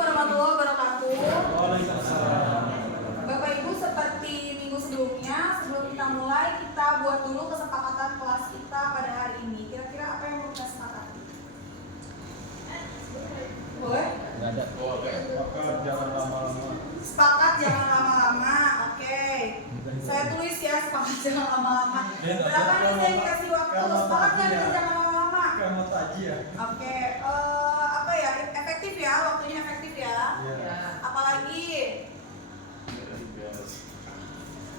Warahmatullahi wabarakatuh. Waalaikumsalam. Bapak Ibu, seperti minggu sebelumnya, sebelum kita mulai, kita buat dulu kesepakatan kelas kita pada hari ini. Kira-kira apa yang perlu kita sepakati? Boleh? Nggak ada. Sepakat jangan lama-lama. Sepakat jangan lama-lama. Oke. Saya tulis ya, sepakat jangan lama-lama. Berapa nih saya dikasih waktu? Sepakat nggak nih jangan lama-lama? Kamu taji ya. Oke. Apa ya? Efektif ya, waktunya efektif ya. Iya. Apalagi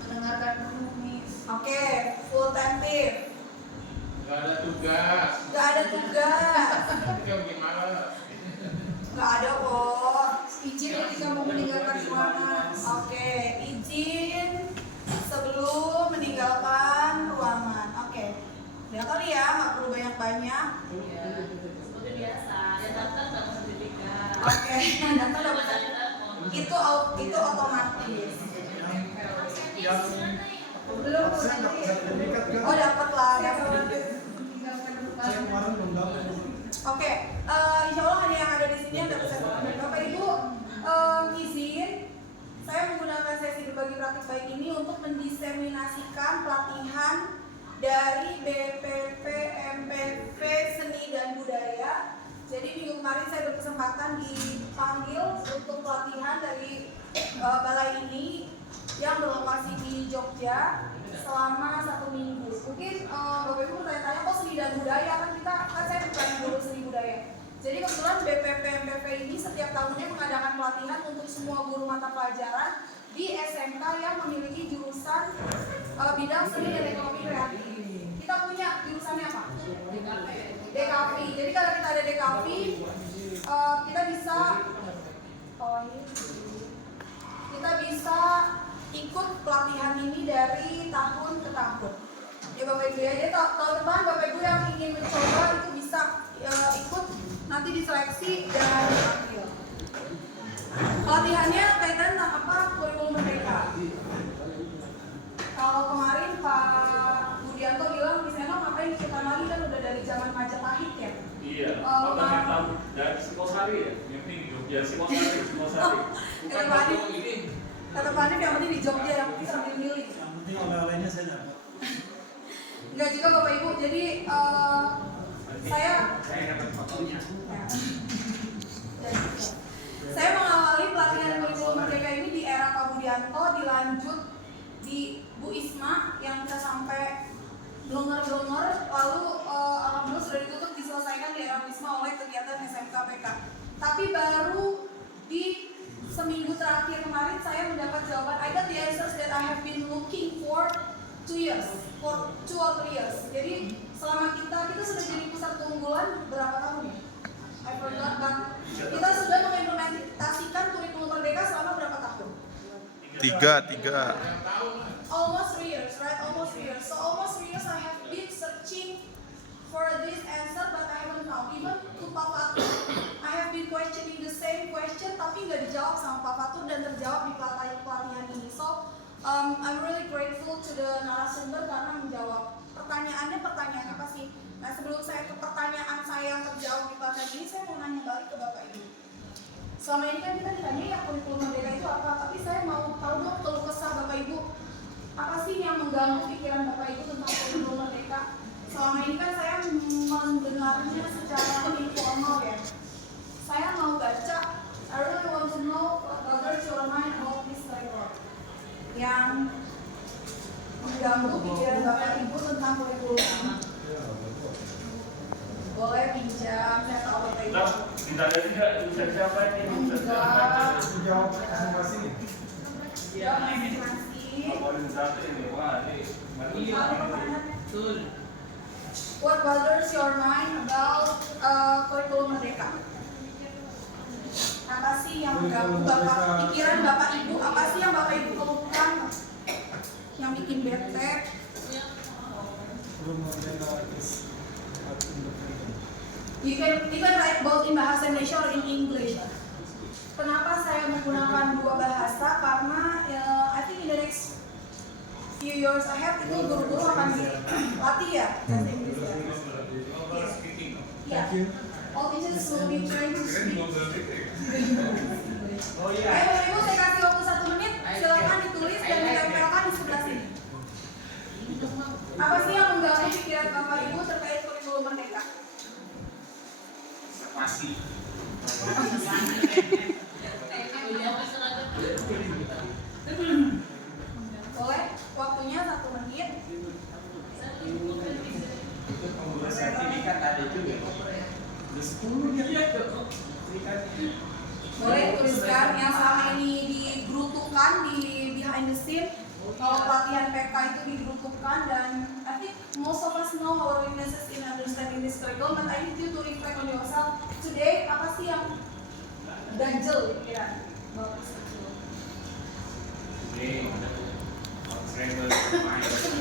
mendengarkan pengemis. Oke, full time tip. Gak ada tugas. Gak ada tugas. Ketika gimana? Gak ada kok. Izin ketika mau meninggalkan ruangan. Oke, izin sebelum meninggalkan ruangan. Oke. Udah kali ya, nggak perlu banyak-banyak. Iya, seperti biasa. Ya daftar nggak usah diberikan. Oke, data dapat itu otomatis. Belum Absen nggak bisa sertifikat kan? Oh dapat lah, dapat. Saya kemarin belum dapat. Oke, insya Allah hanya yang ada di sini yang dapat saya sampaikan. Bapak Ibu, izin saya menggunakan sesi berbagi praktik baik ini untuk mendiseminasikan pelatihan dari BPP MPV Seni dan Budaya. Jadi minggu kemarin saya berkesempatan dipanggil untuk pelatihan dari balai ini yang berlokasi di Jogja selama 1 minggu. Mungkin Bapak Ibu bertanya-tanya kok seni dan budaya, kan saya bukan guru seni budaya. Jadi kebetulan BPP MPV ini setiap tahunnya mengadakan pelatihan untuk semua guru mata pelajaran di SMK yang memiliki jurusan bidang seni dan ekonomi kreatif. Kita punya jurusannya apa? DKV. Jadi kalau kita ada DKV, kita bisa ikut pelatihan ini dari tahun ke tahun. Ya Bapak Ibu ya, jadi tahun depan Bapak Ibu yang ingin mencoba itu bisa ikut, nanti diseleksi dan dipanggil. Pelatihannya kaitan dengan apa? Kurikulum merdeka. Kalau kemarin Pak Budianto bilang di sana ngapain ikutan lagi, kan udah dari zaman Majapahit ya. Iya, makanya tahu dari Sikosari ya, mimpi di Jogja, Sikosari. Bukan Bandung ini. Kata Pak Hanif yang penting di Jogja, yang penting sambil milih. Yang penting oleh-olehnya saya dapat. Enggak juga Bapak Ibu, jadi saya dapat fotonya. Saya mengawali pelatihan kurikulum merdeka ini di era Pak Budianto, dilanjut di Bu Isma yang kita sampai blongar-blongar, lalu alhamdulillah sudah ditutup, diselesaikan di era Bu Isma oleh kegiatan SMK PK. Tapi baru di seminggu terakhir kemarin saya mendapat jawaban, I got the answers that I have been looking for 2 years, for 2 or 3 years. Jadi selama kita sudah jadi pusat keunggulan berapa tahun ya? I forgot, but kita sudah mengimplementasikan kurikulum merdeka selama berapa tahun? 3. Almost 3 years, right? Almost 3 years. So almost 3 years I have been searching for this answer, but I haven't found. Even to Pak Fatur, I have been questioning the same question, tapi nggak dijawab sama Pak Fatur dan terjawab di pelatihan ini. So I'm really grateful to the narasumber karena menjawab pertanyaannya apa sih? Nah sebelum saya ke pertanyaan saya yang terjawab di pelatihan ini, saya mau nanya balik ke Bapak Ibu. Selama ini kan kita ditanya ya kurikulum merdeka itu apa, tapi saya mau tahu dong keluh kesah Bapak Ibu. Apa sih yang mengganggu pikiran Bapak Ibu tentang kurikulum merdeka? Selama ini kan saya mendengarnya secara informal ya. Saya mau baca, I really want to know what's your mind about this record yang mengganggu pikiran Bapak Ibu tentang kurikulum. Boleh pinjam, saya tahu Bapak Ibu. Ditanya tidak, bisa siapa ini? Enggak. Jawab presentasi nih. Ya, masih. Laporin satu ini, wah ini. Betul. What bothers your mind about kurikulum merdeka? Apa sih yang mengganggu Bapak, pikiran Bapak Ibu? Apa sih yang Bapak Ibu keluhkan? Yang bikin bete? Belum merdeka is independent. You can write both in bahasa Indonesia or in English. Kenapa saya menggunakan 2 bahasa? Karena I think in the next few years ahead itu guru-guru akan dilatih ya bahasa Inggris ya. Thank you. All teachers will be trained to speak Oh iya. Bapak Ibu saya kasih waktu 1 menit, silakan ditulis dan ditempelkan di sebelah sini. Apa sih yang mengganggu pikiran Bapak Ibu terkait kurikulum merdeka? Pasti. Boleh, waktunya 1 menit. Itu pengurus sertifikat ada juga. Udah 10 dia. Sertifikatnya. Boleh tuliskan yang selama ini digerutukan di behind the scene. Kalau pelatihan PK itu digerutukan dan I think most of us know our weaknesses in understanding this curriculum, but I need you to reflect on yourself. Today, apa sih yang ganjel pikiran Bapak Ibu?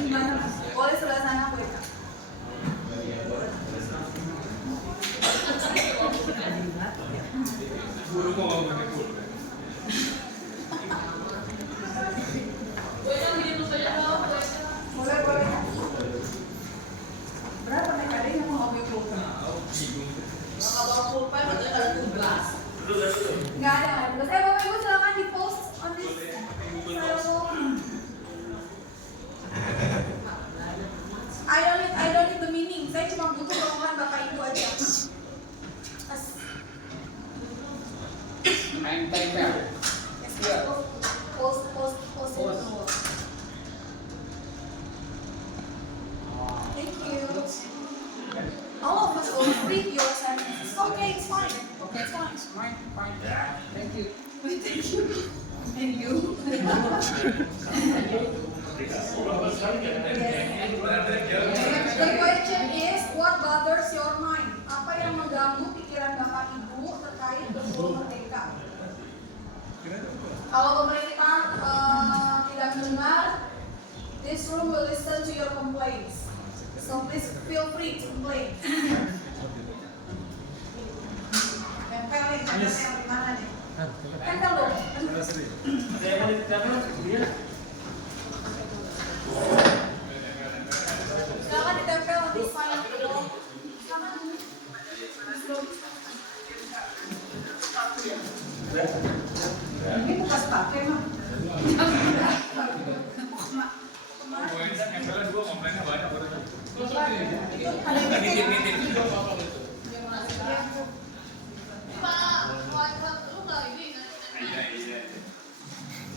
Gimana? Boleh sebelah sana Bu Eka. Guru mau ngomongin guru. Boleh, boleh. Berapa TKD yang mau ambil pulpen? Kalau pulpen berarti ada tugas. Nggak ada. Bapak Ibu silakan di post on this I don't need the meaning. Saya cuma butuh keluhan Bapak Ibu aja. Main tempel. Post. Thank you. All of us will read your sentences. Okay, it's fine. Okay, it's fine. Fine. Thank you. Thank you. And you. The question is, what bothers your mind? Apa yang mengganggu pikiran Bapak Ibu terkait kurikulum merdeka? Kalau pemerintah tidak mendengar, this room will listen to your complaints. So please feel free to complain. Tempelin, tempel di mana nih? Tempel dong. Udah sering. Ada yang mau ditempel? Dia. Silakan ditempel di sign of the law. Ini bekas pakai mah. Gua komplainnya banyak orang.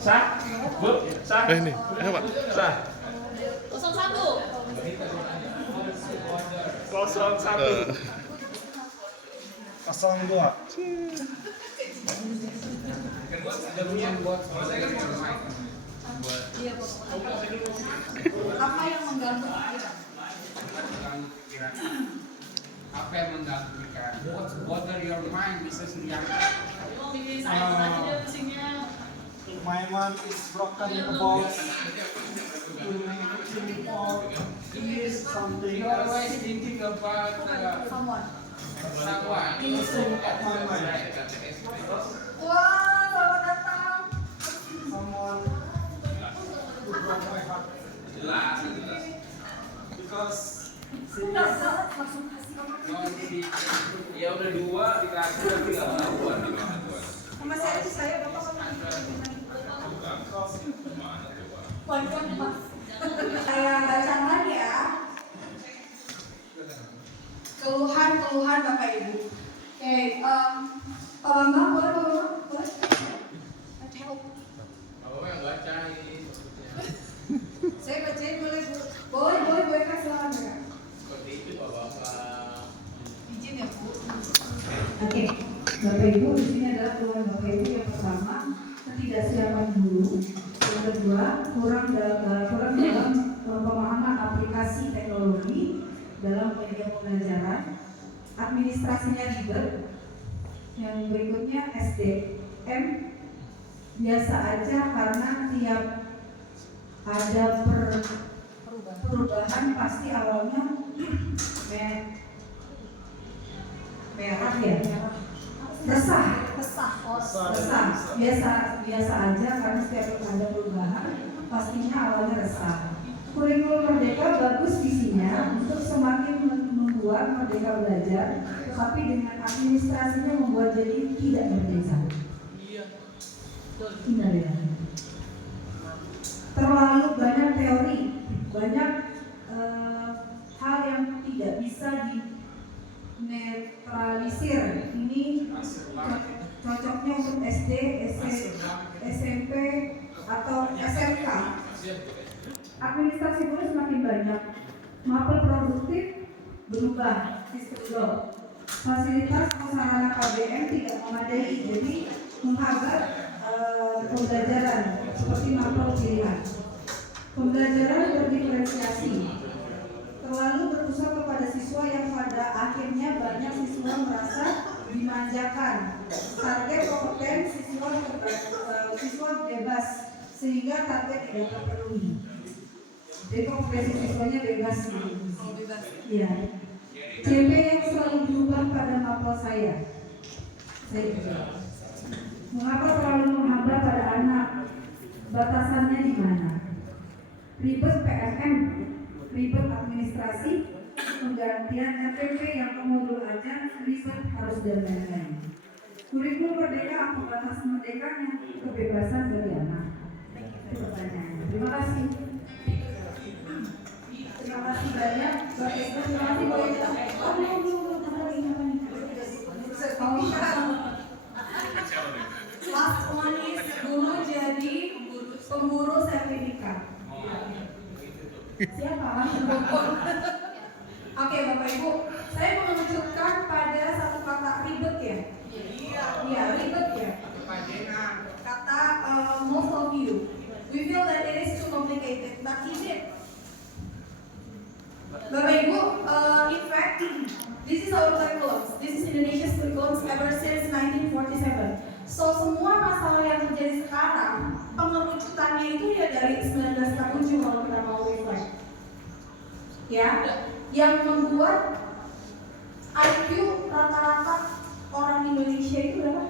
Sah? Bu? Sah? Ini, Pak. Sah? 01. 01. 02. Apa yang mengganggu pikiran? Apa yang mengganggu pikiran? What's bother your mind, Mrs. Rianka? Mau bikin saya aja dia pusingnya. My mind is broken about is something You always thinking about Someone. someone. Wah, selamat datang. someone who broke my heart because Sudah banget langsung kasih Ya udah 2 dikasih tapi nggak ketahuan. sama saya bapak Wajar mas. Saya bacakan ya. Keluhan Bapak Ibu. Oke, Pak Bambang boleh. Help. Apa yang bacain? Saya bacain boleh Bu. Boleh Kak, silakan ya. Seperti itu Bapak. Izin ya Bu. Oke, Bapak Ibu, di sini adalah keluhan Bapak Ibu yang pertama, ketidaksiapan guru. Yang kedua, kurang dalam pemahaman aplikasi teknologi dalam media pembelajaran. Administrasinya ribet. Yang berikutnya SDM biasa aja karena tiap ada perubahan pasti awalnya merah ya, resah biasa aja karena setiap ada perubahan pastinya awalnya resah. Kurikulum Merdeka bagus visinya untuk semakin membuat Merdeka belajar, tapi dengan administrasinya membuat jadi tidak merdeka. Innalillah. Terlalu banyak teori, banyak hal yang tidak bisa dinetralisir. Ini cocoknya untuk SD, SMP, atau SMK. Administrasi guru semakin banyak, mapel produktif berubah, sistem job. Fasilitas sarana KBM tidak memadai, jadi menghambat pembelajaran seperti mapel pilihan. Pembelajaran berdiferensiasi, terlalu berpusat kepada siswa yang pada akhirnya banyak siswa merasa dimanjakan. Target kompeten siswa bebas sehingga target tidak terpenuhi. Jadi kompetensi siswanya bebas. Ya. CP yang selalu berubah pada mapel saya. Mengapa terlalu menghambat pada anak? Batasannya di mana? Ribet PMM, ribet administrasi, penggantian RPP yang ke modul aja, ribet harus dan lain-lain. Kurikulum merdeka apa batas merdekanya? Kebebasan bagi anak. Itu pertanyaannya. Terima kasih. Terima kasih banyak. Terima kasih banyak. Last one is guru jadi pemburu sertifikat. Siapa? Oke Bapak Ibu, saya menunjukkan pada satu kata ribet ya. Iya ribet ya. Kata most of you, we feel that it is too complicated, but is it? Bapak Ibu, in fact, this is our curriculum. This is Indonesia's curriculum ever since 1947. So semua masalah yang terjadi sekarang, pengerucutannya itu ya dari 1947 kalau kita mau reflect. Ya, yang membuat IQ rata-rata orang Indonesia itu berapa?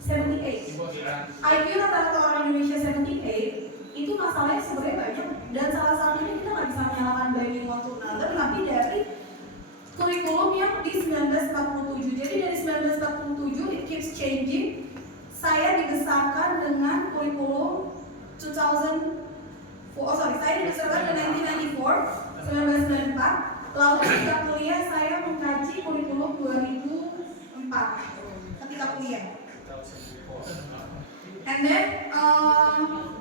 78. IQ rata-rata orang Indonesia 78 itu masalahnya sebenarnya banyak, dan salah satunya kita nggak bisa menyalahkan blaming one to another, tapi dari kurikulum yang di 1947. Jadi dari 1947 it keeps changing. Saya dibesarkan dengan kurikulum saya dibesarkan dengan 1994, 1994. Lalu ketika kuliah saya mengkaji kurikulum 2004 ketika kuliah. And then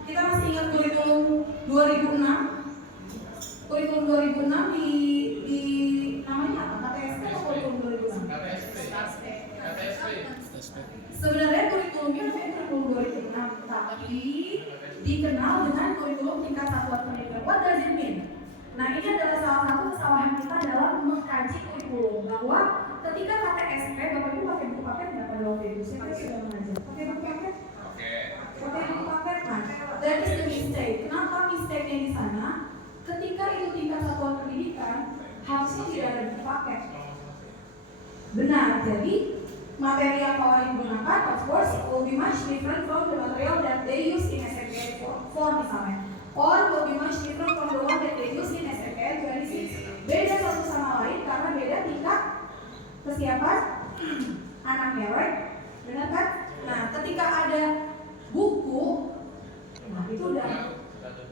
kita masih ingat kurikulum 2006. Kurikulum 2006 di namanya apa? KTSP atau kurikulum 2006? KTSP. Sebenarnya kurikulumnya namanya kurikulum 2006, tapi dikenal dengan kurikulum tingkat satuan pendidikan. What does it mean? Nah ini adalah salah satu kesalahan kita dalam mengkaji kurikulum, bahwa ketika KTSP, Bapak Ibu pakai buku paket nggak pada waktu itu? Saya sudah mengajar. Pakai buku paket? Pakai buku paket, nah that is the mistake. Kenapa mistake-nya di sana? Ketika itu tingkat satuan pendidikan, harusnya tidak ada buku paket. Benar, jadi materi yang orang digunakan, of course, will be much different from the material that they use in SMK 4 misalnya, or will be much different from the one that they use in SMK 26. Beda satu sama lain karena beda tingkat kesiapan anaknya, right? Benar kan? Nah, ketika ada buku, nah itu udah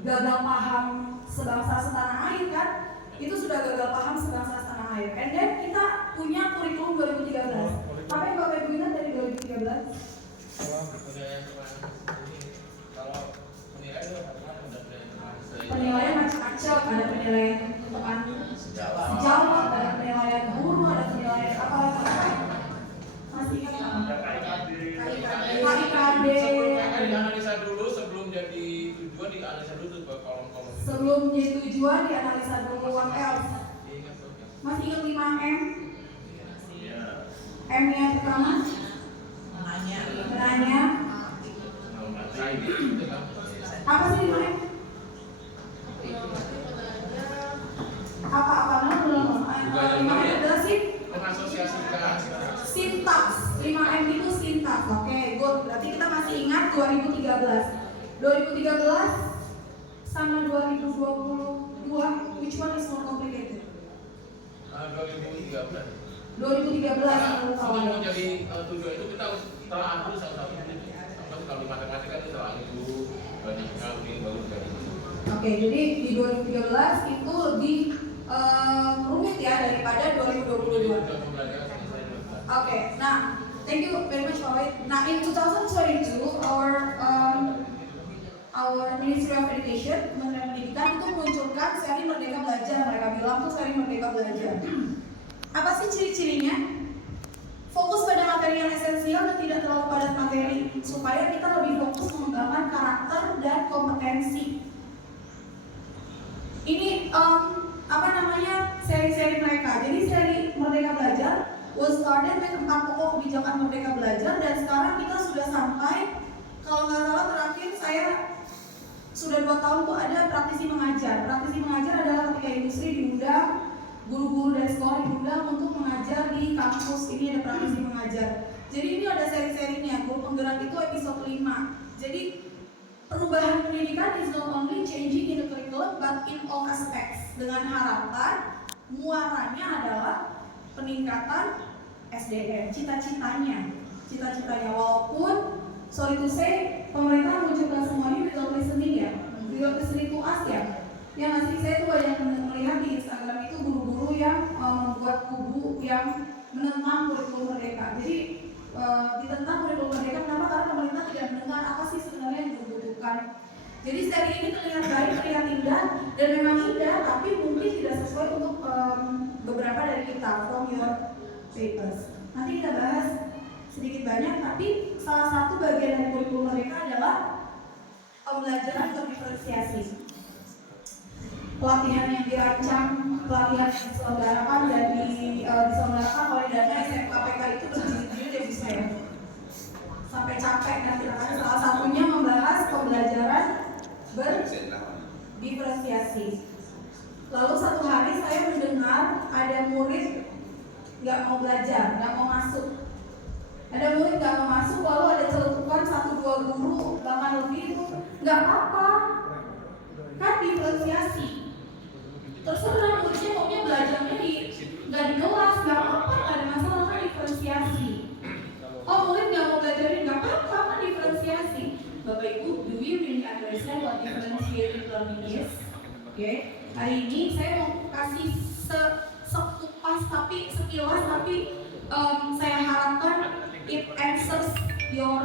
gagal paham sebangsa setanah air kan? Itu sudah gagal paham sebangsa setanah air. And then kita punya kurikulum 2013. Apa yang Bapak Ibu ingat dari 2013? Penilaian macam-macam, ada penilaian teman sejawat, ada penilaian guru, ada penilaian apa? Masih ingat nggak? KIKD. Dianalisa dulu sebelum jadi tujuan, dianalisa dulu tuh kolom-kolom. Sebelum jadi tujuan dianalisa dulu what else? Masih ingat 5M? M-nya pertama? Menanya. Apa sih 5M? Apa belum? 5M adalah mengasosiasikan sintaks. 5M itu sintaks. Oke, good. Berarti kita masih ingat 2013. 2013 sama 2022, which one is more complicated? 2013. 2013 sebelum jadi tujuan itu kita harus telah dulu satu-satu. Kalau di matematika kan bagus dari itu. Oke, jadi di 2013 itu lebih rumit ya daripada 2022. Oke, nah, thank you very much for it. Nah, in 2022, our Ministry of Education, Kementerian Pendidikan itu meluncurkan seri Merdeka Belajar. Mereka bilang tuh seri Merdeka Belajar. Apa sih ciri-cirinya? Fokus pada materi yang esensial dan tidak terlalu padat materi, supaya kita lebih fokus mengembangkan karakter dan kompetensi. Ini seri-seri mereka. Jadi seri Merdeka Belajar was started with 4 pokok kebijakan Merdeka Belajar, dan sekarang kita sudah sampai, kalau nggak salah terakhir saya sudah 2 tahun tuh ada praktisi mengajar. Praktisi mengajar adalah ketika industri diundang, guru-guru dari sekolah diundang untuk mengajar di kampus. Ini ada praktisi mengajar. Jadi ini ada seri-serinya. Guru penggerak itu episode 5. Jadi perubahan pendidikan is not only changing in the curriculum but in all aspects, dengan harapan muaranya adalah peningkatan SDM, cita-citanya. Walaupun sorry to say, pemerintah menunjukkan semuanya without listening ya, without listening to us ya. Yang ngasih saya tuh banyak melihat di Instagram itu guru-guru yang membuat kubu yang menentang kurikulum merdeka. Jadi ditentang kurikulum merdeka, kenapa? Karena pemerintah tidak mendengar apa sih sebenarnya yang dibutuhkan. Jadi seri ini terlihat baik, terlihat indah, dan memang indah, tapi mungkin tidak sesuai untuk beberapa dari kita from your papers. Nanti kita bahas sedikit banyak, tapi salah satu bagian dari kurikulum mereka adalah pembelajaran berdiferensiasi. Pelatihan yang dirancang, pelatihan yang diselenggarakan dan diselenggarakan oleh dana SMKPK itu berjilid-jilid ya bisa ya. Sampai capek nanti akan salah satunya membahas pembelajaran berdiferensiasi. Lalu satu hari saya mendengar ada murid nggak mau belajar, nggak mau masuk. Ada murid nggak mau masuk, lalu ada celetukan 1-2 guru bahkan lebih itu nggak apa-apa, kan diferensiasi. Terserah muridnya maunya belajarnya nggak di kelas, nggak apa-apa, nggak ada masalah, kan diferensiasi. Oh murid nggak mau belajarin, nggak apa-apa, kan diferensiasi. Bapak Ibu, do you really understand what differentiated learning is? Oke, hari ini saya mau kasih sekupas tapi sekilas, tapi saya harapkan it answers your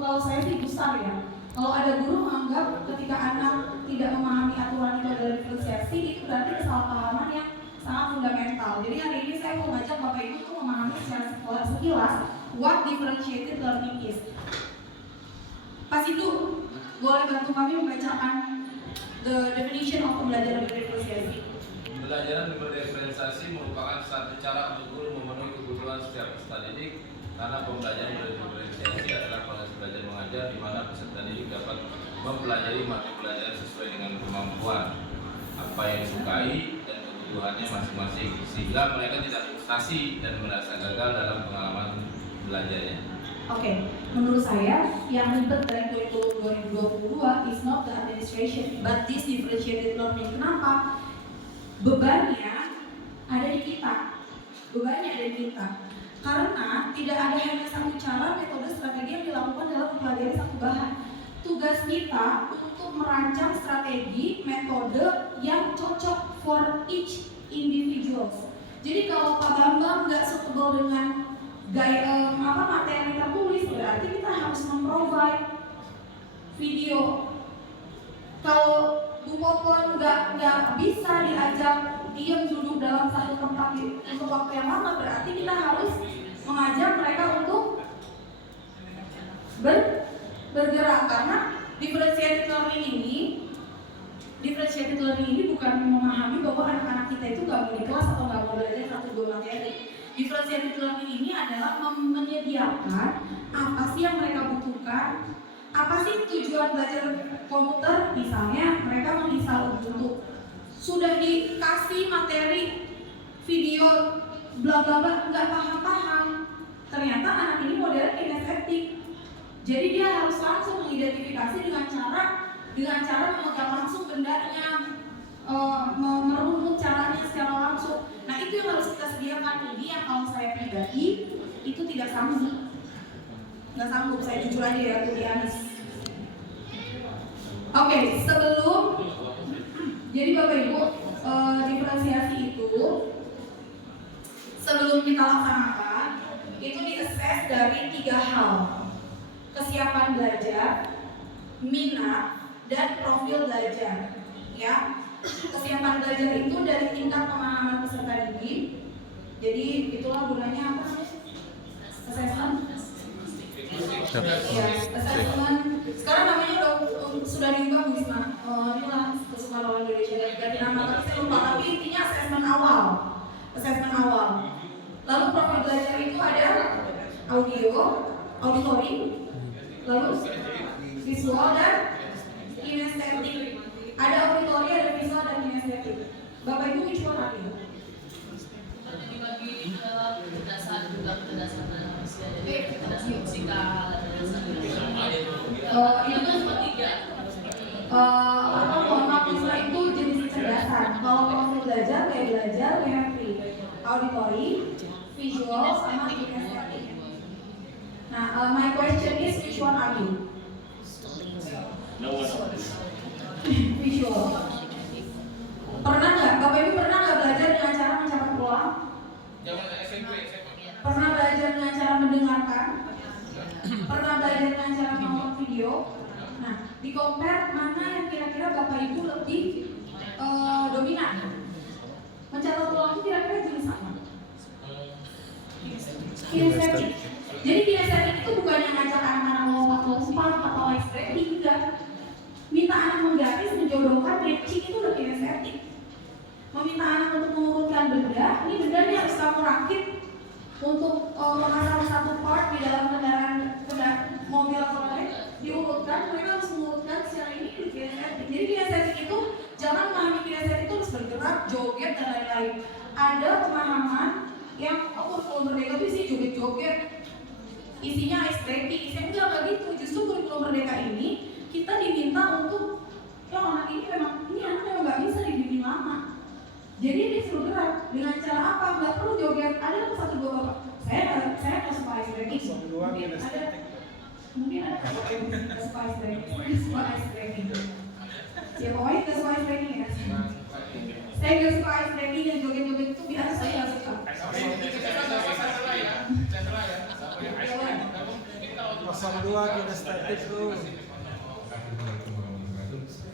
kalau saya sih besar ya. Kalau ada guru menganggap ketika anak tidak memahami aturan itu adalah diferensiasi, itu berarti kesalahpahaman yang sangat fundamental. Jadi hari ini saya mau ngajak Bapak Ibu untuk memahami secara sekilas what differentiated learning is. Pas itu boleh bantu kami membacakan the definition of pembelajaran berdiferensiasi. Pembelajaran berdiferensiasi merupakan satu cara untuk guru memenuhi kebutuhan setiap peserta didik, karena pembelajaran berdiferensiasi adalah proses belajar mengajar di mana peserta didik dapat mempelajari materi pelajaran sesuai dengan kemampuan, apa yang disukai dan kebutuhannya masing-masing, sehingga mereka tidak frustasi dan merasa gagal dalam pengalaman belajarnya. Oke, menurut saya yang ribet dari kurikulum 2022 is not the administration, but this differentiated learning. Kenapa? Bebannya ada di kita. Karena tidak ada hanya satu cara, metode, strategi yang dilakukan dalam mempelajari satu bahan. Tugas kita untuk merancang strategi, metode yang cocok for each individuals. Jadi kalau Pak Bambang nggak suitable dengan materi tertulis, berarti kita harus memprovide video. Kalau Bu Popon nggak bisa diajak diam duduk dalam satu tempat untuk waktu yang lama, berarti kita harus mengajak mereka untuk bergerak. Karena differentiated learning ini bukan memahami bahwa anak-anak kita itu nggak mau di kelas atau nggak mau belajar 1-2 materi. Differentiated learning ini adalah menyediakan apa sih yang mereka butuhkan, apa sih tujuan belajar komputer. Misalnya mereka menginstal Ubuntu, sudah dikasih materi video bla bla bla, nggak paham, ternyata anak ini modelnya inefektif. Jadi dia harus langsung mengidentifikasi dengan cara memegang langsung bendanya, merunut caranya secara langsung. Nah itu yang harus kita sediakan. Ini yang kalau saya pribadi itu nggak sanggup, saya jujur aja ya, tuh di Anis. Oke, sebelum jadi Bapak Ibu diferensiasi itu sebelum kita laksanakan itu diakses dari 3 hal: kesiapan belajar, minat, dan profil belajar. Ya, kesiapan belajar itu dari tingkat pemahaman peserta didik. Jadi itulah gunanya apa? Assessment. Ya, assessment. Sekarang namanya sudah diubah Bu Isma. Inilah kesukaan orang Indonesia ganti nama, tapi saya lupa. Tapi intinya assessment awal. Assessment awal. Lalu profil belajar itu ada audio, auditory, lalu visual dan kinestetik. Ada auditory, ada visual dan kinestetik. Bapak Ibu which one are you? Dibagi dalam kecerdasan juga kecerdasan manusia, jadi kecerdasan musikal, kecerdasan itu kan cuma 3. Mohon maaf itu jenis kecerdasan. Kalau profil belajar kayak belajar, we have 3: auditory, visual, sama kinestetik. Nah, my question is which one are you? Visual. Pernah nggak, Bapak Ibu pernah nggak belajar dengan cara mencatat peluang? Pernah belajar dengan cara mendengarkan? Pernah belajar dengan cara menonton video? Nah, di compare mana yang kira-kira Bapak Ibu lebih dominan? Mencatat peluang itu kira-kira jenis apa? Kinestetik. Jadi kinestetik itu bukan yang ngajak anak-anak lompat atau ekspresi, enggak. Minta anak menggaris, menjodohkan, matching itu udah kinestetik. Meminta anak untuk mengurutkan benda, ini benda ini harus kamu rakit untuk memasang satu part di dalam kendaraan mobil atau lain, diurutkan, mereka harus mengurutkan secara ini di kinestetik. Jadi kinestetik itu, jangan memahami kinestetik itu harus bergerak, joget, dan lain-lain. Ada pemahaman yang kurikulum merdeka itu isinya joget-joget, isinya ice breaking, isinya enggak gitu. Justru kurikulum merdeka ini kita diminta untuk anak ini memang nggak bisa dibimbing lama. Jadi dia suruh gerak dengan cara apa? Nggak perlu joget. Ada 1-2 bapak. Saya nggak suka ice breaking. Mungkin ada nggak suka ice breaking. Suka ice breaking. Ya pokoknya nggak suka ice breaking ya. Saya nggak suka ice breaking dan joget-joget itu biasa saya nggak suka. Pasal 2 kinestetik tuh.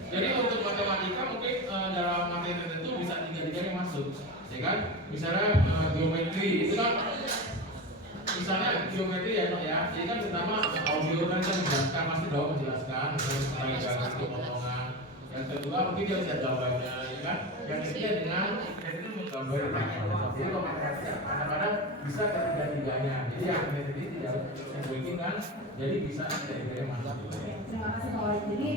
Jadi untuk matematika mungkin dalam materi tertentu bisa 3-3 masuk, ya kan? Misalnya geometri itu kan, misalnya geometri ya Pak ya. Jadi kan pertama audio kan kita menjelaskan, pasti dong menjelaskan tentang gambar potongan. Yang kedua mungkin dia bisa gambarnya, ya kan? Yang ketiga dengan itu menggambar. Jadi kalau matematika kadang-kadang bisa ketiga-tiganya. Jadi yang ini tidak mungkin kan, jadi bisa 3-3 masuk. Terima kasih Pak Wali. Jadi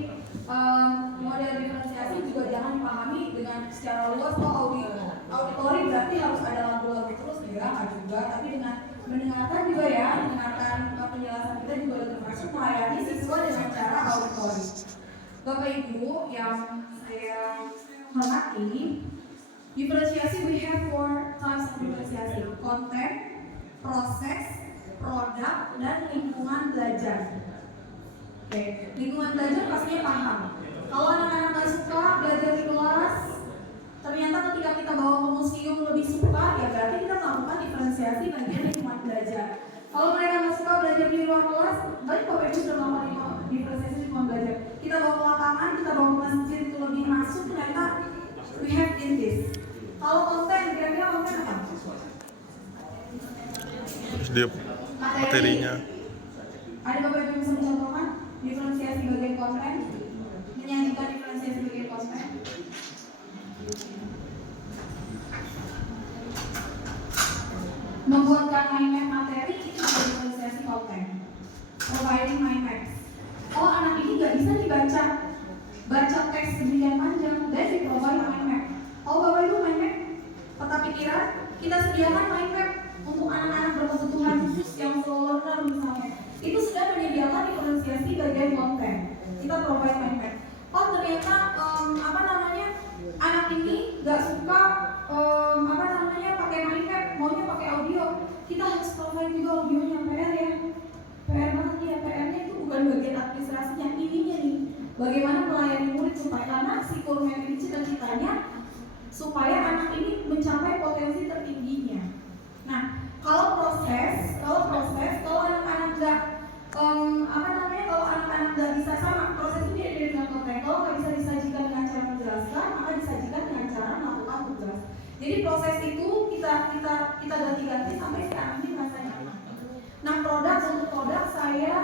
model diferensiasi juga jangan dipahami dengan secara luas. Auditori berarti harus ada lagu-lagu terus ya, nggak juga. Tapi dengan mendengarkan juga ya, mendengarkan penjelasan kita juga termasuk melayani siswa dengan cara auditori. Bapak Ibu yang saya hormati, diferensiasi we have 4 types of diferensiasi: konten, proses, produk, dan lingkungan belajar. Oke, lingkungan belajar pastinya paham. Kalau anak-anak nggak suka belajar di kelas, ternyata ketika kita bawa ke museum lebih suka, ya berarti kita melakukan diferensiasi bagian lingkungan belajar. Kalau mereka nggak suka belajar di luar kelas, baik Bapak Ibu sudah melakukan diferensiasi lingkungan belajar. Kita bawa ke lapangan, kita bawa ke masjid itu lebih masuk, ternyata we have in this. Kalau konten, kira-kira konten apa? Terus dia materinya. Ada Bapak Ibu yang bisa mencontohkan diferensiasi bagian konten, menyanyikan diferensiasi bagian konten. Membuatkan mind map materi itu juga diferensiasi konten. Providing mind maps. Oh anak ini nggak bisa dibaca teks sedemikian panjang, dan di provide mind map. Oh Bapak Ibu mind map, peta pikiran, kita sediakan mind map untuk anak-anak berkebutuhan khusus yang slow learner misalnya. Itu sudah menyediakan diferensiasi bagian konten. Kita provide mind map. Oh ternyata anak ini nggak suka pakai mind map, maunya pakai audio. Kita harus provide juga audionya. PR ya, PR banget ya. PR-nya itu bukan bagian administrasinya, ininya nih. Bagaimana melayani murid supaya, karena si Kurniawan ini cita-citanya supaya anak ini mencapai potensi tertingginya. Nah, kalau anak-anak nggak kalau anak-anak nggak bisa sama proses ini dia dengan konten, kalau nggak bisa disajikan dengan cara menjelaskan, maka disajikan dengan cara melakukan tugas. Jadi proses itu kita ganti-ganti sampai si anak ini merasa nyaman. Nah, untuk produk saya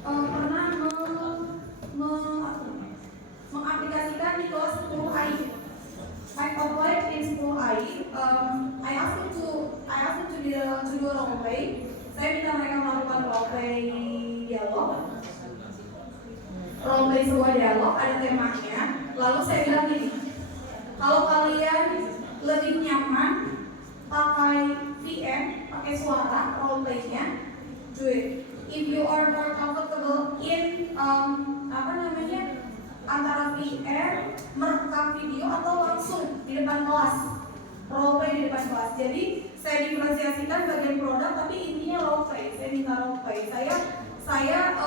pernah mengaplikasikan di kelas 10 AI. I applied in 10 AI. I asked them to do a role play. Saya minta mereka melakukan role play dialog. Role play sebuah dialog, ada temanya. Lalu saya bilang gini, kalau kalian lebih nyaman pakai VM, pakai suara role playnya, do it. If you are more comfortable in antara VR, merekam video atau langsung di depan kelas, role play di depan kelas. Jadi saya diferensiasikan bagian produk, tapi intinya role play. Saya minta role play. Saya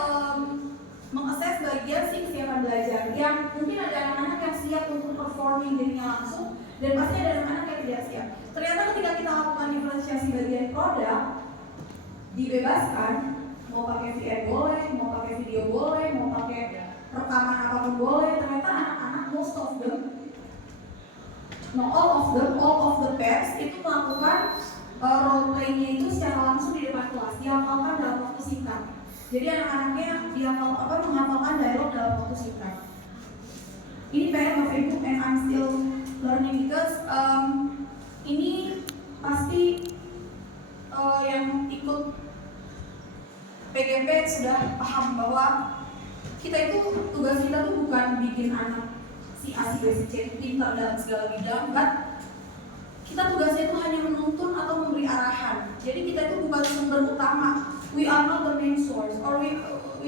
mengakses bagian si kesiapan belajar. Yang mungkin ada anak-anak yang siap untuk performing dirinya langsung, dan pasti ada anak-anak yang tidak siap. Ternyata ketika kita lakukan diferensiasi bagian produk, dibebaskan. Mau pakai VR boleh, mau pakai video boleh, mau pakai rekaman apapun boleh. Ternyata anak-anak most of them, all of the pairs itu melakukan role play-nya itu secara langsung di depan kelas, dihafalkan dalam waktu singkat. Jadi anak-anaknya menghafalkan dialog dalam waktu singkat. Ini PR Bapak Ibu, and I'm still learning because ini pasti yang ikut PGP sudah paham bahwa kita itu tugas kita tuh bukan bikin anak si A, si B, si C itu pintar dalam segala bidang, kan? Kita tugasnya itu hanya menuntun atau memberi arahan. Jadi kita itu bukan sumber utama. We are not the main source, or we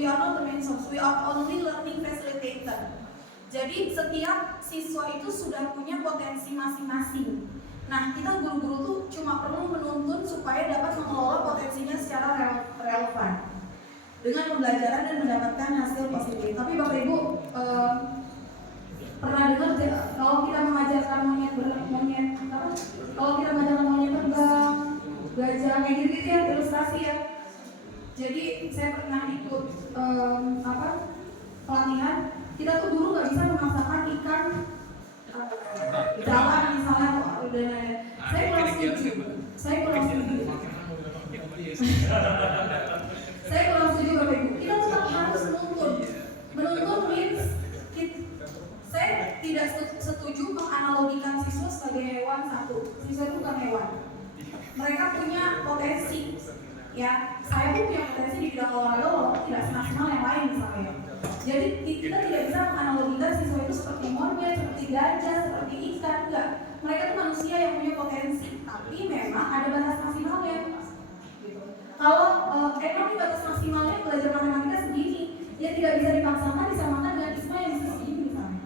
are not the main source. We are only learning facilitator. Jadi setiap siswa itu sudah punya potensi masing-masing. Nah, kita guru-guru tuh cuma perlu menuntun supaya dapat mengelola potensinya secara relevan dengan pembelajaran dan mendapatkan hasil positif. Tapi Bapak Ibu pernah dengar kalau kita mengajarkan monyet terbang, gajah kayak gitu ya, ilustrasi ya. Jadi saya pernah ikut pelatihan. Kita tuh dulu nggak bisa memaksakan ikan jalan misalnya, saya kurang setuju. Saya kurang setuju Bapak Ibu. Kita tetap harus menuntun. Menuntun means saya tidak setuju menganalogikan siswa sebagai hewan satu. Siswa itu bukan hewan. Mereka punya potensi. Ya, saya pun punya potensi di bidang olahraga walaupun tidak semaksimal yang lain misalnya. Jadi kita tidak bisa menganalogikan siswa itu seperti monyet, seperti gajah, seperti ikan, enggak. Mereka itu manusia yang punya potensi, tapi memang ada batas maksimalnya. Gitu. Kalau ekonomi batas maksimalnya belajar matematika segini, dia tidak bisa dipaksakan disamakan dengan Isma yang bisa segini misalnya.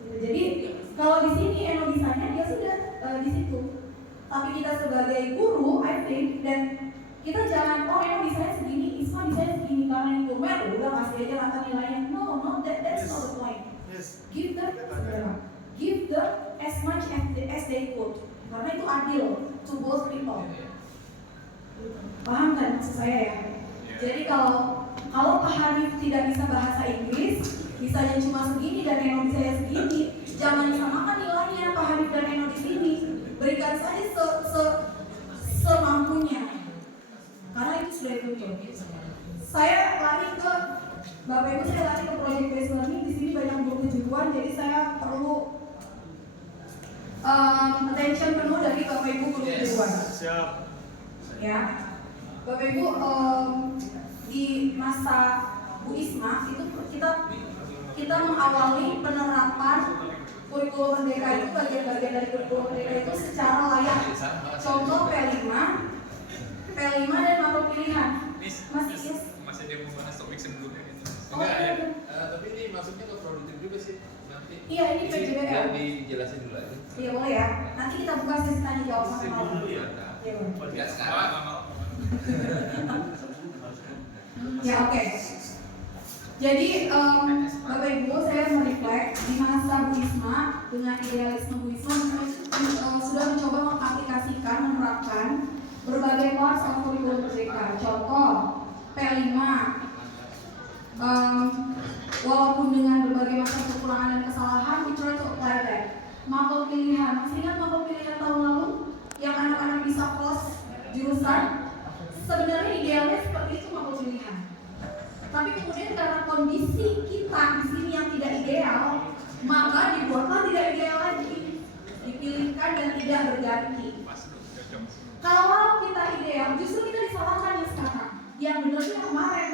Gitu. Jadi kalau di sini Eno bisanya dia sudah di situ. Tapi kita sebagai guru, I think, dan kita jangan Eno bisanya segini, Isma bisanya segini karena itu udah kasih aja rata nilainya. No, that's not the point. Yes. Give them as much as they could, karena itu adil to both people. Paham kan maksud saya ya? Jadi kalau Pak Hanif tidak bisa bahasa Inggris, bisanya cuma segini dan Eno bisanya segini, jangan disamakan nilainya Pak Hanif dan Eno di sini. Berikan saja semampunya, karena itu sudah itu. Saya lari ke Bapak Ibu, saya lari ke project based learning. Di sini banyak guru kejuruan, jadi saya perlu attention penuh dari Bapak Ibu guru kejuruan. Siap. Ya, Bapak Ibu, di masa Bu Isma itu kita mengawali penerapan kurikulum merdeka itu, bagian-bagian dari kurikulum merdeka itu secara layak. Contoh P5 dan mata pilihan. Masih dia membahas topik sebelumnya gitu. Tapi ini masuknya ke produktif juga sih nanti. Iya, ini PJBL. Biar dijelasin dulu aja. Iya boleh ya. Nanti kita buka sesi tanya jawab sampai malam. Iya. Iya boleh. Ya sekarang. Ya oke. Jadi Bapak Ibu, saya merefleks di masa Bu Isma dengan idealisme Bu Isma sudah mencoba mengaplikasikan, menerapkan berbagai parts of kurikulum merdeka. Contoh P5, walaupun dengan berbagai macam kekurangan dan kesalahan, we try to apply that. Mapel pilihan, masih ingat mapel pilihan tahun lalu yang anak-anak bisa close jurusan? Sebenarnya idealnya seperti itu mapel pilihan. Tapi kemudian karena kondisi kita di sini yang tidak ideal, maka dibuatlah tidak ideal lagi, dipilihkan dan tidak berganti. Kalau kita ideal, justru kita disalahkan yang sekarang. Yang benar kemarin.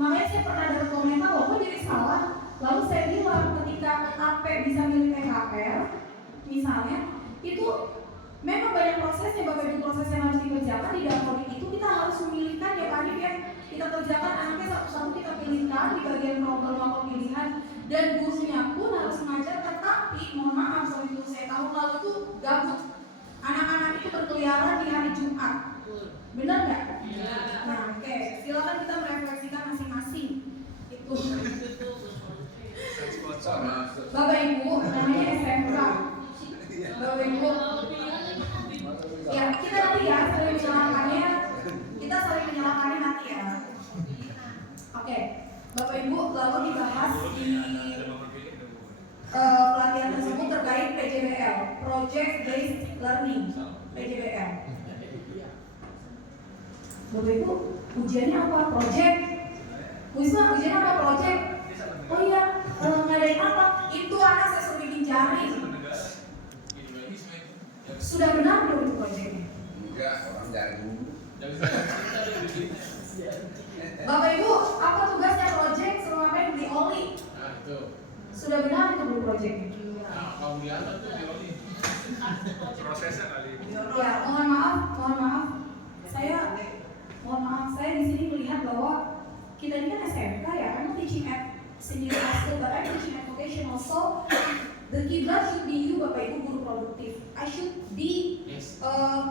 Makanya saya pernah dapat komentar, loh kok jadi salah. Lalu saya bilang ketika AP bisa milih TKL, misalnya, itu memang banyak prosesnya, Bapak Ibu, proses yang harus dikerjakan di dalam audit itu kita harus memilihkan ya Pak ya. Kita kerjakan anaknya satu-satu kita pilihkan di bagian problem pilihan dan gurunya pun harus mengajar. Tetapi mohon maaf soal itu saya tahun lalu tuh gabut. Anak-anak itu berkeliaran di hari Jumat. Benar nggak? Ya. Nah, oke. Silakan kita merefleksikan masing-masing. Itu. Bapak Ibu, namanya SMK. Bapak Ibu. Ya, kita nanti ya saling menyalahkannya. Kita saling menyalahkannya nanti ya. Oke. Bapak Ibu, lalu dibahas di pelatihan tersebut terkait PJBL, Project Based Learning, PJBL. Bapak Ibu, ujiannya apa? Project. Bu Isma, ujiannya apa? Project. Oh iya, ngadain apa? Itu anak saya suruh bikin jari. Sudah benar belum itu projectnya? Enggak, orang jari dulu. Bapak Ibu, apa tugasnya project? Suruh ngapain? Beli oli. Nah, itu. Sudah benar itu belum projectnya? Nah, kalau beli apa tuh di oli? Prosesnya kali. Ya, mohon maaf. Saya di sini melihat bahwa kita ini kan SMK ya, I'm teaching at senior high school, but I'm teaching at vocational. So the kiblat should be you, Bapak Ibu guru produktif. I should be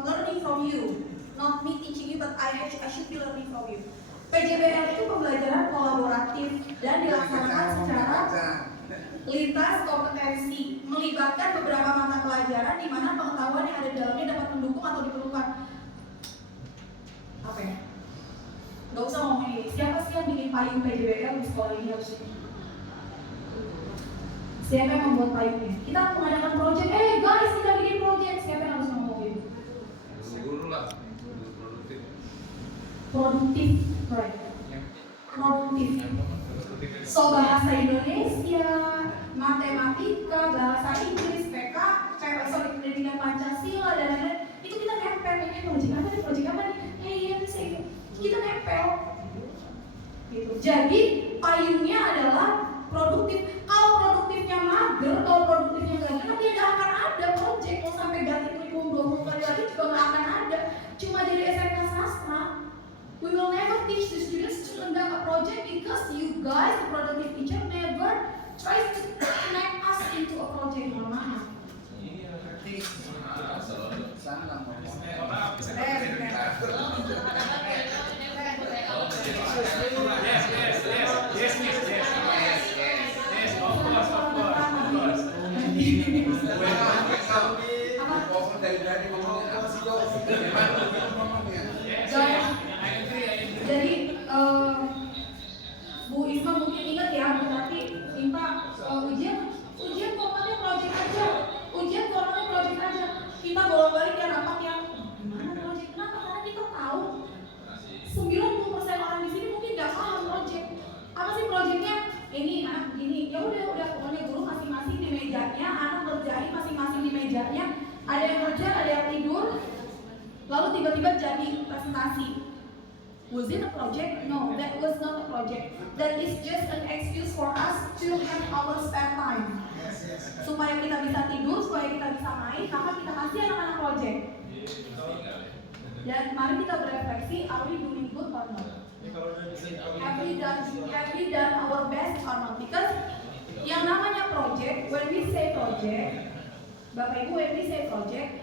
learning from you, not me teaching you, but I should be learning from you. PJBL itu pembelajaran kolaboratif dan dilaksanakan secara lintas kompetensi, melibatkan beberapa mata pelajaran di mana pengetahuan yang ada di dalamnya dapat mendukung atau diperlukan. Apa ya? Gak usah ngomong ini. Siapa sih yang bikin payung PJBL di sekolah ini harusnya? Siapa yang membuat payungnya? Kita mengadakan project. Guys, kita bikin project. Siapa yang harus ngomongin? Guru lah, guru produktif. Produktif, right? Produktif. So bahasa Indonesia, matematika, bahasa Inggris, pendidikan Pancasila dan lain-lain. Itu kita nempel. Project apa nih? Kita nempel. Gitu. Jadi payungnya adalah produktif. Kalau produktifnya mager, kalau produktifnya nggak gerak, ya nggak akan ada project. Mau sampai ganti kurikulum 20 kali lagi juga nggak akan ada. Cuma jadi SMK sastra. We will never teach the students to conduct a project because you guys, the productive teacher, never tries to connect us into a project. Mohon maaf. Jadi Bu Isma mungkin ingat ya, berarti minta ujian formatnya project aja, kita bolak-balik ya rapat yang gimana project, kenapa? Karena kita tahu 90% orang di sini mungkin nggak paham project. Apa sih projectnya? Ini anak begini, ya udah pokoknya guru masing-masing di mejanya, anak kerjain masing-masing di mejanya, ada yang kerja, ada yang tidur, lalu tiba-tiba jadi presentasi. Was it a project? No, that was not a project. That is just an excuse for us to have our spare time. Supaya kita bisa tidur, supaya kita bisa main, maka kita kasih anak-anak project. Dan mari kita berefleksi, are we doing good or not? Have we done our best or not? Because yang namanya project, when we say project, Bapak Ibu, when we say project,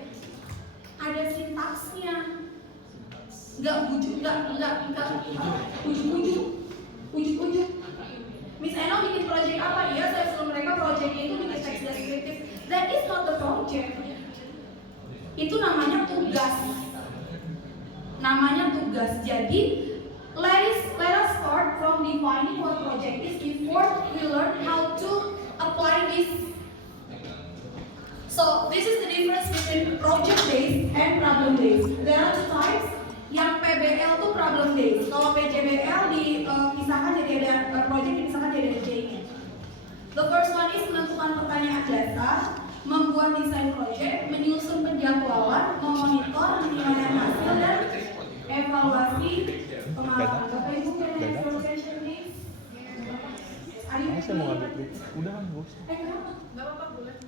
ada sintaksnya. Enggak ujuk-ujuk. Itu namanya tugas. Jadi let us start from defining what project is before we learn how to apply this. So this is the difference between project based and problem based. There are two types. Yang PBL itu problem based. Kalau PJBL dipisahkan jadi ada project dipisahkan jadi ada J-nya. The first one is menentukan pertanyaan dasar, membuat desain project, menyusun penjadwalan, memonitor, penilaian hasil dan evaluasi pengalaman. Bapak Ibu can I have your attention please? Saya mau ngambil klip. Udah kan, Bos. Kenapa? Gak apa-apa, boleh.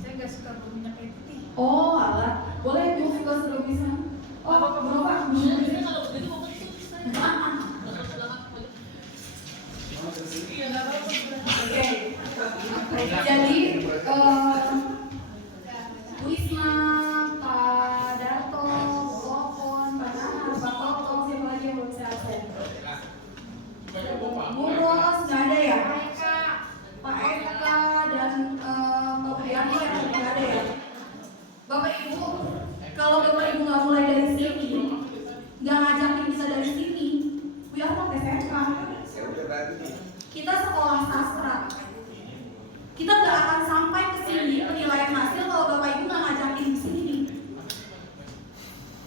Saya gak suka berminyak kayak putih. Oh, alah. Boleh tuh suka sudah bisa. Oh, Bapak. Biasanya kalau begitu mau kentut saya. Oke. Jadi Wisma, Pak Darto, Popon, Pak Nahar, Pak Toto, siapa lagi yang belum saya absen? Bu Bos, nggak ada ya? Pak Eka dan Pak Priani yang nggak ada ya? Bapak Ibu, kalau Bapak Ibu nggak mulai dari sini, nggak ngajakin bisa dari sini, we are not SMK. Kita sekolah sastra. Kita nggak akan sampai ke sini penilaian hasil kalau Bapak Ibu nggak ngajakin di sini.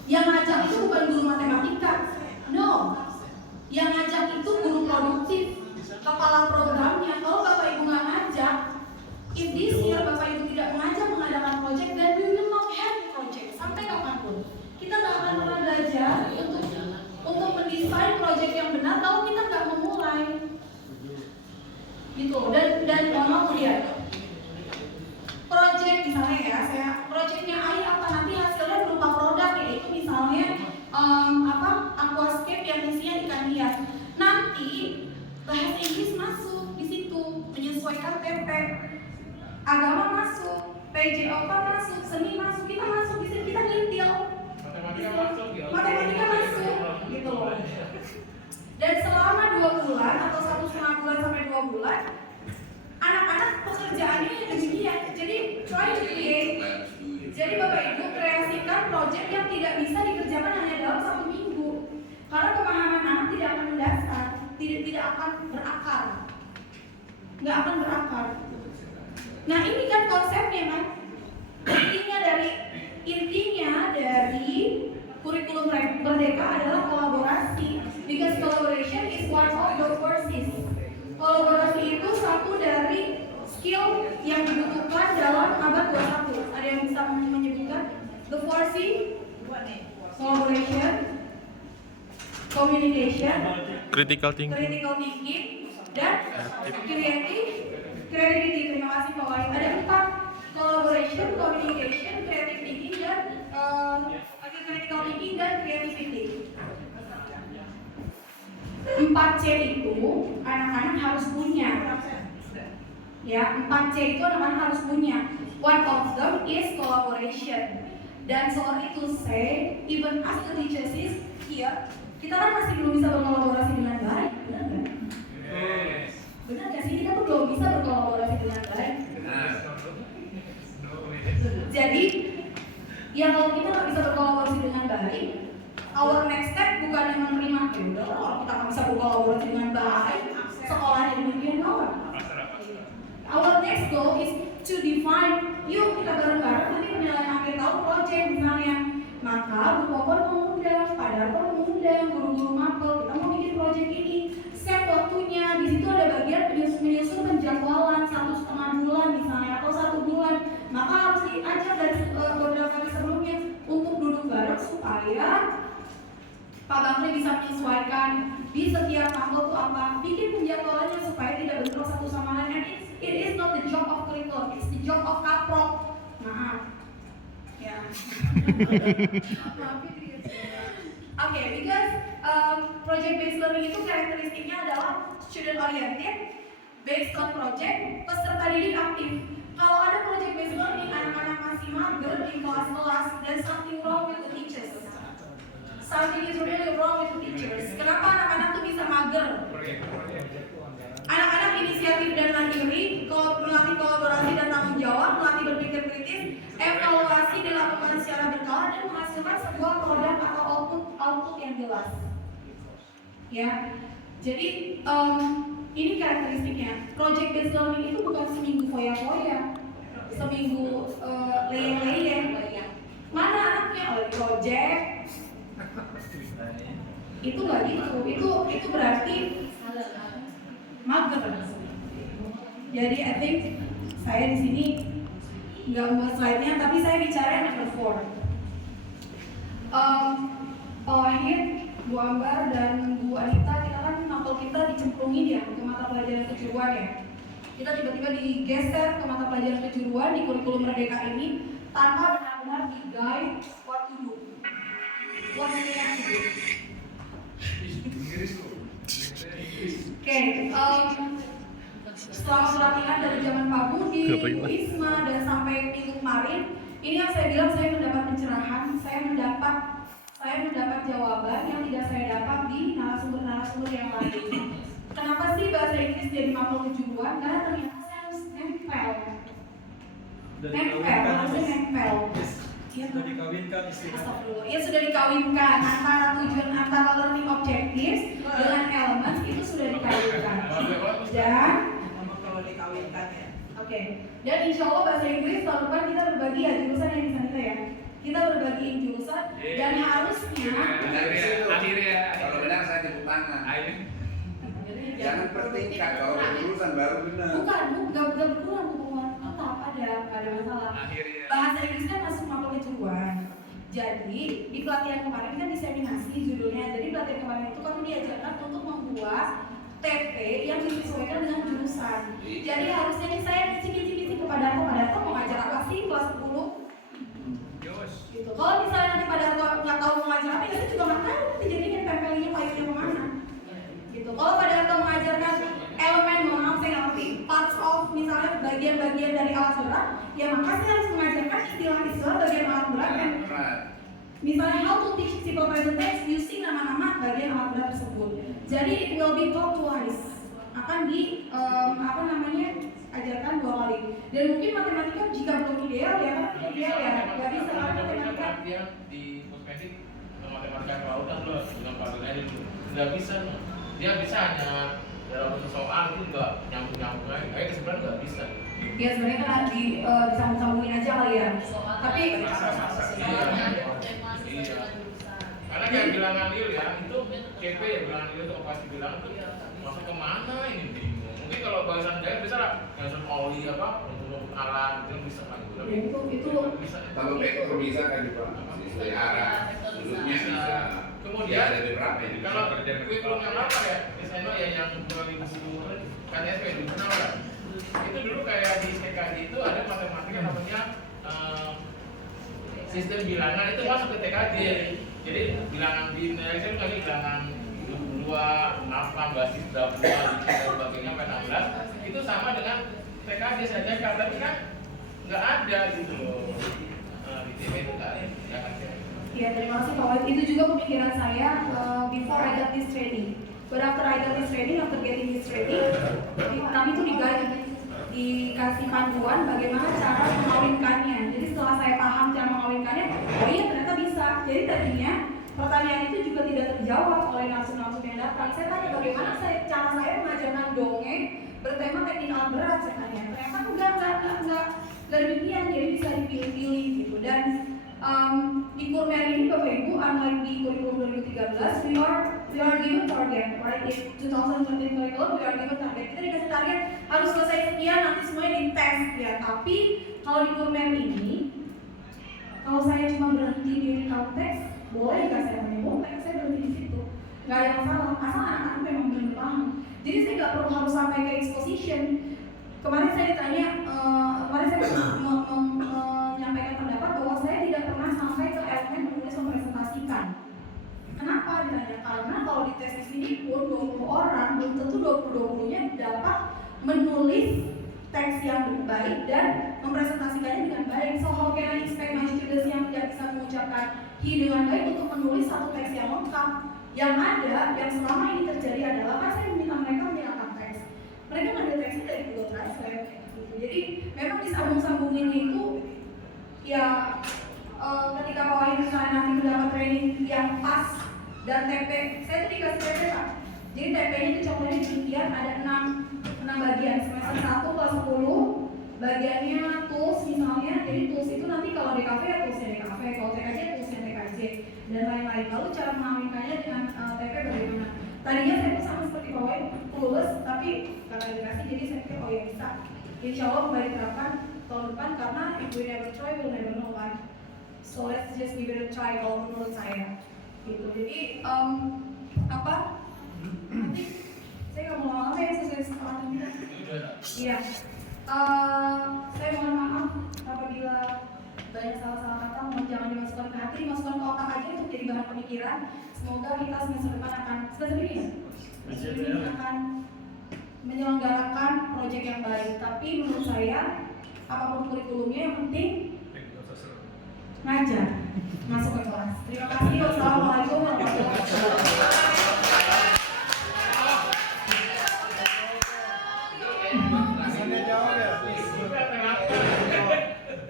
Yang ngajak itu bukan guru matematika, no. Yang ngajak itu guru produktif, kepala programnya. Kalau Bapak Ibu nggak ngajak, if this year Bapak Ibu tidak mengajak mengadakan project, then we will not have project sampai kapanpun. Kita nggak akan pernah belajar untuk mendesain project yang benar kalau kita nggak memulai. Gitu. Dan mama lihat project misalnya ya, projectnya AI apa nanti hasilnya berupa produk yaitu misalnya aquascape yang isinya ikan hias. Nanti bahasa Inggris masuk di situ, menyesuaikan TP, agama masuk, PJOK masuk, seni masuk, kita masuk di sini, kita ngintil. Matematika masuk, gitu loh. Dan selama 2 bulan atau 1,5 bulan sampai 2 bulan, anak-anak pekerjaannya yang demikian. Jadi try to create. Jadi Bapak Ibu kreasikan project yang tidak bisa dikerjakan hanya dalam 1 minggu. Karena pemahaman anak tidak akan mendasar, tidak akan berakar, nggak akan berakar. Nah ini kan konsepnya kan. Intinya dari kurikulum Merdeka adalah kolaborasi. Because collaboration is one of the forces. Kolaborasi itu satu dari skill yang dibutuhkan dalam abad 21. Ada yang bisa menyebutkan? The forcing, collaboration, communication, Critical thinking. dan creativity. Terima kasih Pak Wali. Ada 4: collaboration, communication, creative thinking, dan critical thinking dan creativity. 4C itu anak-anak harus punya. Ya, 4C itu anak-anak harus punya. One of them is collaboration. Dan sorry to say, even as the teachers is here, kita kan masih belum bisa berkolaborasi dengan baik, benar nggak? Benar nggak sih, kita tuh belum bisa berkolaborasi dengan baik. Jadi, ya kalau kita nggak bisa berkolaborasi dengan baik, our next step bukan yang menerima udah kalau kita nggak bisa berkolaborasi dengan baik, sekolahnya demikian kawan. Our next goal is to define, yuk kita bareng-bareng nanti penilaian akhir tahun project misalnya. Maka Bu Popon mengundang, Pak Darto mengundang, guru-guru mapel, kita mau bikin project ini. Set waktunya, di situ ada bagian menyusun penjadwalan 1,5 bulan misalnya atau 1 bulan. Maka harus diajak dari beberapa kali sebelumnya untuk duduk bareng supaya Pak Bangli bisa menyesuaikan di setiap mapel itu apa, bikin penjadwalannya supaya tidak bentrok satu sama lain. And it is not the job of curriculum, it's the job of kaprok. Maaf. Ya. Oke, because project based learning itu karakteristiknya adalah student oriented, based on project, peserta didik aktif. Kalau ada project based learning, anak-anak masih mager di kelas-kelas, dan something wrong with the teachers. Something is really wrong with the teachers. Kenapa anak-anak tuh bisa mager? Anak-anak inisiatif dan mandiri, melatih kolaborasi dan tanggung jawab, melatih berpikir kritis, evaluasi dilakukan secara dan menghasilkan sebuah produk atau output yang jelas. Ya, jadi ini karakteristiknya. Project based learning itu bukan seminggu foya-foya, seminggu leyeh-leyeh. Mana anaknya oleh project? Itu nggak gitu. Itu berarti mager. Jadi I think saya di sini nggak membuat slide-nya, tapi saya bicara yang number 4. Pak Wahid, Bu Ambar, dan Bu Anita, kita kan mapel kita dicemplungin ya ke mata pelajaran kejuruan ya. Kita tiba-tiba digeser ke mata pelajaran kejuruan di kurikulum Merdeka ini tanpa benar-benar di-guide what to do. What do you have to do? Oke, selama pelatihan dari zaman Pak Budi, Bu Isma, dan sampai minggu kemarin, ini yang saya bilang saya mendapat pencerahan, saya mendapat jawaban yang tidak saya dapat di narasumber-narasumber yang lain. Kenapa sih bahasa Inggris jadi mapel kejuruan? Karena ternyata saya harus nempel. Harusnya nempel. Ya, sudah dikawinkan istilahnya. Astagfirullah. Ya sudah dikawinkan antara tujuan antara learning objectives dengan elements itu sudah dikawinkan. Dan Kalau dikawinkan ya. Oke. Dan insya Allah bahasa Inggris tahun depan kita berbagi ya jurusan yang bisa kita ya. Kita berbagiin jurusan dan harusnya. Akhirnya kalau benar saya tepuk tangan. Jangan bertingkat kalau jurusan baru benar. Bukan, nggak berkurang hubungan. Tetap ada masalah. Bahasa Inggrisnya masuk mapel kejuruan. Jadi di pelatihan kemarin kan diseminasi judulnya. Jadi pelatihan kemarin itu kami diajarkan untuk membuat TP yang disesuaikan dengan jurusan. Jadi harusnya ini saya kisi-kisi kepada Darto mau ngajar apa sih kelas 10? Gitu. Kalau misalnya nanti Pak Darto nggak tahu mau ngajar apa, ya saya juga nggak tahu nanti jadinya tempelnya payungnya kemana. Gitu. Kalau Pak Darto mengajarkan elemen, maaf saya nggak ngerti, parts of misalnya bagian-bagian dari alat berat, ya maka saya harus mengajarkan istilah-istilah bagian alat berat dan misalnya how to teach simple present tense using nama-nama bagian alat berat tersebut. Jadi it will be taught twice, akan di ajarkan 2 kali. Dan mungkin matematika jika belum ideal ya kan ideal ya nggak bisa matematika. Dia di kosmetik matematika kelautan loh, dengan pelajaran itu nggak bisa loh. Dia bisa hanya dalam bentuk soal itu nggak nyambung aja. Kayak sebenarnya nggak bisa. Ya sebenarnya kan disambung-sambungin aja kali ya. Tapi karena kayak bilangan nil ya, itu CP ya bilangan nil itu operasi bilangan itu masuk ke mana ini bingung. Mungkin kalau bahasan jahit bisa lah, bahasan oli apa untuk alat itu bisa kan. Itu bisa. Kalau vektor bisa kan juga sesuai arah, duduknya bisa. Kemudian dari berapa ini? Kalau kurikulum yang lama ya, misalnya ya yang 2000 kan SP 2006 lah. Itu dulu kayak di TKJ itu ada matematika namanya sistem bilangan itu masuk ke TKJ. Jadi bilangan di Indonesia itu kali bilangan 22, 8, basis 20, dan sebagainya sampai 16 itu sama dengan TKJ saja, tapi kan nggak ada gitu loh. Di TV itu nggak ada. ya terima kasih Pak Wahid. Itu juga pemikiran saya before I got this training. But after I got this training, after getting this training, kami tuh dikasih panduan bagaimana cara mengawinkannya. Jadi setelah saya paham cara mengawinkannya, oh iya ternyata bisa. Jadi tadinya pertanyaan itu juga tidak terjawab oleh narsum-narsum yang datang. Saya tanya bagaimana cara saya mengajarkan dongeng bertema teknik alat berat, saya tanya. Ternyata enggak demikian, jadi bisa dipilih-pilih gitu. Dan di Kurmer ini Bapak Ibu, unlike di kurikulum 2013, we are given target, right? In 2013 curriculum, we are given target. Kita dikasih target harus selesai sekian, nanti semuanya dites ya. Tapi kalau di Kurmer ini, kalau saya cuma berhenti di unit teks, boleh nggak saya boleh, saya berhenti di situ, nggak ada masalah. Asal anak-anak memang benar paham. Jadi saya nggak perlu harus sampai ke exposition. Kemarin saya ditanya, kemarin saya menyampaikan pendapat bahwa saya tidak pernah sampai ke elemen menulis mempresentasikan. Kenapa ditanya? Karena kalau di tes di sini pun 20 orang, belum tentu 20-20-nya dapat menulis teks yang baik dan mempresentasikannya dengan baik. So how can I expect my students yang tidak bisa mengucapkan hi dengan baik untuk menulis satu teks yang lengkap? Yang ada, yang selama ini terjadi adalah kan saya meminta mereka menyerahkan teks. Mereka ngambil teksnya dari Google Translate gitu. Jadi memang disambung-sambungin itu ya ketika Pak Wahid Dan TP, saya tuh dikasih TP Pak. Jadi TP-nya itu contohnya demikian, ada 6 bagian, semester 1 kelas 10. Bagiannya tools misalnya, jadi tools itu nanti kalau DKV ya toolsnya DKV, kalau TKJ toolsnya TKJ, dan lain-lain. Lalu cara mengaminkannya dengan TP bagaimana? Tadinya saya tuh sama seperti Pak Wai, tulus, tapi karena dikasih jadi saya pikir oh ya bisa. Insya Allah kembali terapkan tahun depan karena if we never try, we'll never know right. So let's just give it a try kalau menurut saya. Gitu. Jadi apa? Nanti saya nggak mau lama ya sesuai kesepakatan kita. Iya. Saya mohon maaf apabila banyak salah-salah kata, mohon jangan dimasukkan ke hati, dimasukkan ke otak aja untuk jadi bahan pemikiran. Semoga kita semester depan akan akan menyelenggarakan proyek yang baik. Tapi menurut saya apapun kurikulumnya yang penting ngajar, masuk ke kelas. Terima kasih. Wassalamualaikum warahmatullahi wabarakatuh.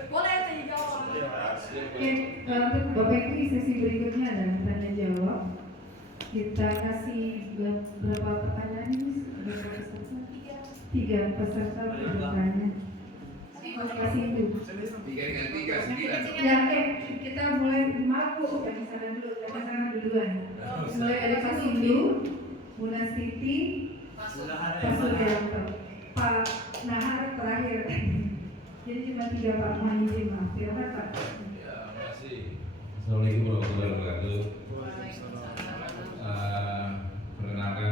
Boleh tanya jawab. Oke, untuk Bapak Ibu sesi berikutnya adalah tanya jawab. Kita kasih berapa pertanyaan ini? Berapa peserta? 3 peserta bertanya. Kasih itu. 3 Ya, oke, kita mulai mabuk ya misalnya dulu, kita duluan. Mulai dari Pak Sindu, Bu Nastiti, Pak Suryanto, Pak Nahar terakhir. Jadi cuma 3 Pak, mohon izin maaf. Silakan Pak. Ya, makasih. Assalamualaikum warahmatullahi wabarakatuh. Perkenalkan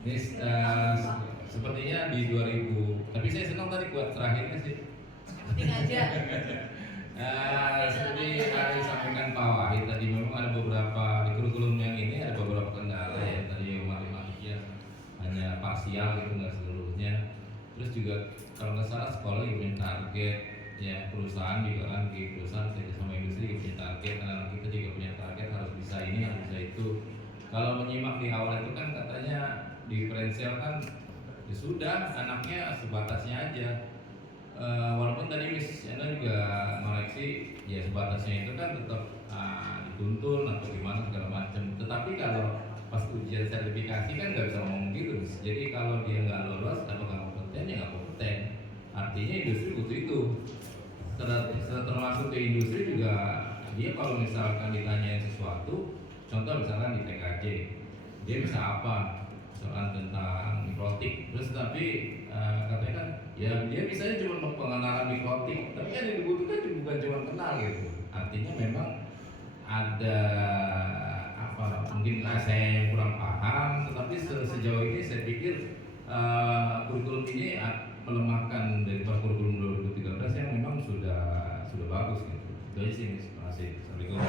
ini sepertinya di 2000, tapi saya senang tadi buat terakhirnya sih. Penting aja. Seperti yang disampaikan Pak Wahid tadi, memang ada beberapa di kurikulum yang ini ada beberapa kendala ya, tadi matematiknya hanya parsial gitu nggak seluruhnya. Terus juga kalau nggak salah sekolah juga punya target, ya perusahaan juga kan di perusahaan kerja sama industri juga punya target, anak kita juga punya target harus bisa ini harus bisa itu. Kalau menyimak di awal itu kan katanya diferensial kan ya sudah anaknya sebatasnya aja. Walaupun tadi Miss Yana juga mengoreksi ya sebatasnya itu kan tetap dituntun atau gimana segala macam. Tetapi kalau pas ujian sertifikasi kan nggak bisa ngomong gitu. Jadi kalau dia nggak lolos apakah kompeten ya nggak kompeten. Artinya industri butuh itu. Termasuk ke industri juga dia kalau misalkan ditanyain sesuatu, contoh misalkan di TKJ, dia bisa apa? Misalkan tentang mikrotik, terus tapi katanya kan ya dia misalnya cuma pengenalan mikrotik, tapi kan yang dibutuhkan bukan cuma kenal gitu. Artinya memang ada apa? Mungkin saya yang kurang paham, tetapi sejauh ini saya pikir kurikulum ini melemahkan dari kurikulum 2013 yang memang sudah bagus gitu. Itu aja sih, terima kasih. Assalamualaikum.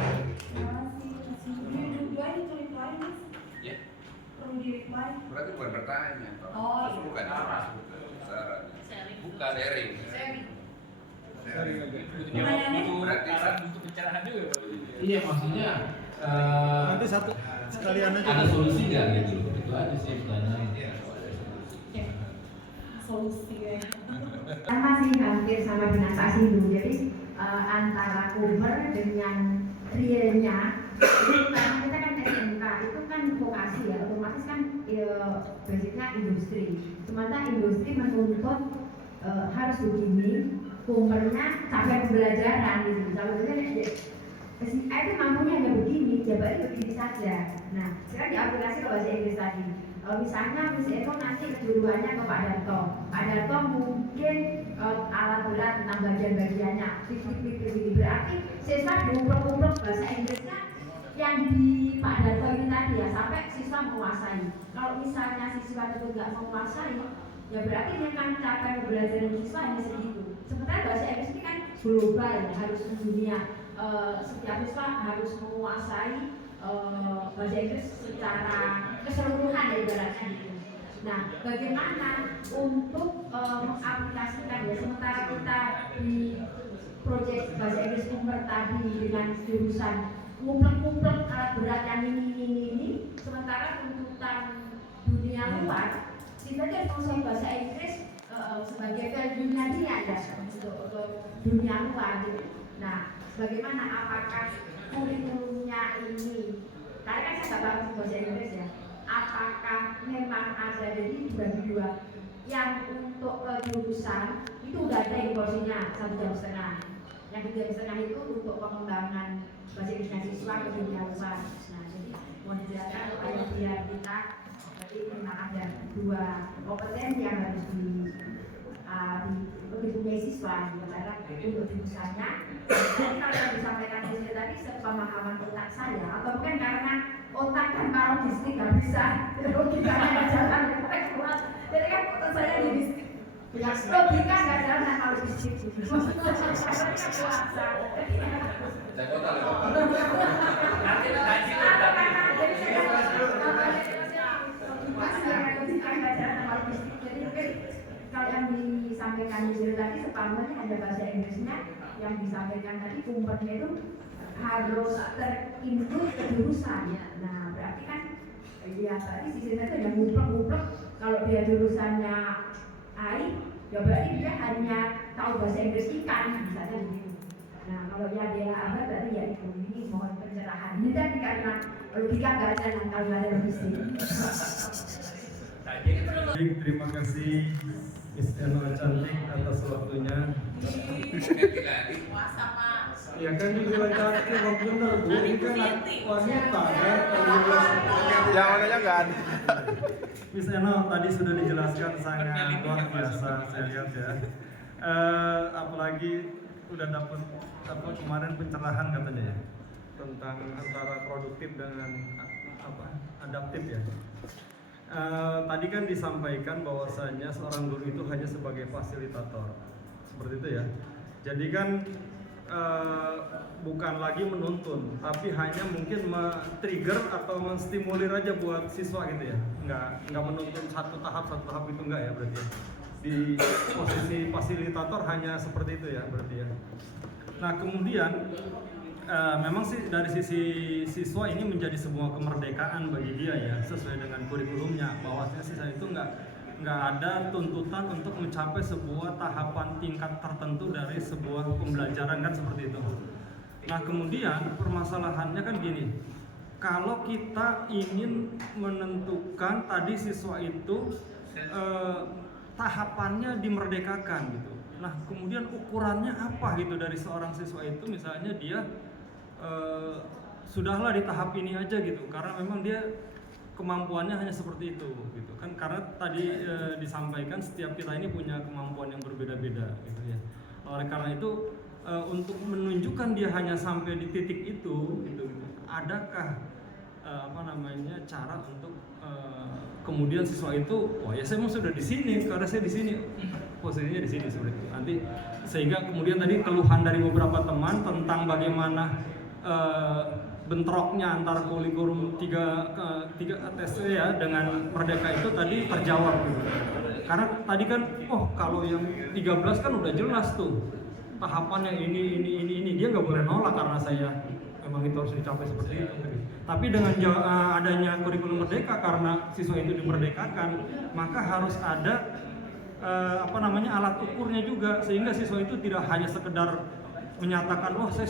Do I need to reply this? Ya. Perlu di reply? Berarti bukan bertanya, Oh, bukan bukan sharing. Butuh pencerahan juga. Iya maksudnya Nanti satu sekalian aja. ada solusi nggak gitu? Itu aja sih pertanyaan. solusi ya. Sama sih hampir sama dengan Pak Sindu. Jadi antara cover dengan realnya itu karena kita kan SMK itu kan vokasi ya, otomatis kan basicnya industri. Sementara industri menuntut harus begini, covernya capaian pembelajaran gitu. Kalau itu SMK itu mampunya hanya begini, jawabannya begini saja. Nah, sekarang diaplikasi ke bahasa Inggris tadi. Misalnya Miss Eko nanti kejuruannya ke Pak Darto. Pak Darto mungkin alat berat tentang bagian-bagiannya, berarti siswa diumpul-umpul bahasa Inggrisnya yang di Pak Darto ini tadi ya, sampai siswa menguasai. Kalau misalnya siswa itu nggak menguasai, ya berarti dia kan capaian pembelajaran siswa hanya segitu. Sementara bahasa Inggris ini kan global, harus dunia. Setiap siswa harus menguasai bahasa Inggris secara keseluruhan ya ibaratnya gitu. Nah, bagaimana untuk mengaplikasikan ya, sementara kita di proyek bahasa Inggris Umber tadi dengan jurusan ngumpul-ngumpul alat berat yang ini, sementara tuntutan dunia luar kita kan menguasai bahasa Inggris sebagai value-nya dia ya untuk dunia luar gitu. Nah, bagaimana apakah kurikulumnya kurikulumnya ini, karena kan saya nggak bagus bahasa Inggris ya, apakah memang ada jadi dibagi dua, yang untuk jurusan itu udah ada porsinya 1,5 jam, yang 3,5 jam itu untuk pengembangan bahasa Inggrisnya siswa ke dunia luar. Nah jadi mau dijelaskan supaya biar kita berarti memang ada dua kompetensi yang harus dipunyai siswa, karena untuk jurusannya. Jadi kalau yang disampaikan di sini tadi sepemahaman otak saya, atau mungkin karena otak tanpa logistik nggak bisa, logikanya nggak jalan, jadi kan otak saya logistik, logika nggak jalan tanpa logistik. Kalau yang disampaikan di sini tadi separuhnya ada bahasa Inggrisnya, yang disampaikan tadi umpernya itu harus terinput ke jurusan. Nah berarti kan ya berarti di sini itu yang nguplek-nguplek. Kalau dia jurusannya AI, ya berarti dia hanya tahu bahasa Inggris ikan, misalnya begitu. Nah kalau ya dia apa berarti ya itu, ini mohon pencerahan. Ini tadi karena logika nggak ada yang tahu bahasa logistik. Baik, terima kasih Miss Eno cantik atas waktunya. Ya kan dibilang cantik, kok bener Bu, ini kan wanita kan. Yang mananya nggak ada. Miss Eno tadi sudah dijelaskan sangat luar biasa, saya lihat ya. Apalagi udah dapat apa kemarin pencerahan katanya ya, tentang antara produktif dengan adaptif ya. Tadi kan disampaikan bahwasanya seorang guru itu hanya sebagai fasilitator, seperti itu ya. Jadi kan bukan lagi menuntun, tapi hanya mungkin men-trigger atau menstimulir aja buat siswa gitu ya. Nggak menuntun satu tahap itu enggak ya berarti ya. Di posisi fasilitator hanya seperti itu ya berarti ya. Nah kemudian memang sih dari sisi siswa ini menjadi sebuah kemerdekaan bagi dia ya, sesuai dengan kurikulumnya, bahwasanya siswa itu nggak ada tuntutan untuk mencapai sebuah tahapan tingkat tertentu dari sebuah pembelajaran kan seperti itu. Nah kemudian permasalahannya kan gini, kalau kita ingin menentukan tadi siswa itu tahapannya dimerdekakan gitu. Nah kemudian ukurannya apa gitu dari seorang siswa itu, misalnya dia sudahlah di tahap ini aja gitu, karena memang dia kemampuannya hanya seperti itu gitu kan, karena tadi disampaikan setiap kita ini punya kemampuan yang berbeda-beda gitu ya. Oleh karena itu untuk menunjukkan dia hanya sampai di titik itu gitu, adakah cara untuk kemudian siswa itu, oh ya saya mau sudah di sini, karena saya di sini posisinya di sini seperti itu. Nanti sehingga kemudian tadi keluhan dari beberapa teman tentang bagaimana bentroknya antara kurikulum 3 TSC ya dengan Merdeka itu tadi terjawab gitu. Karena tadi kan kalau yang 13 kan udah jelas tuh tahapan yang ini dia nggak boleh nolak karena saya memang itu harus dicapai seperti itu. Tapi dengan adanya kurikulum Merdeka, karena siswa itu dimerdekakan, maka harus ada alat ukurnya juga, sehingga siswa itu tidak hanya sekedar menyatakan saya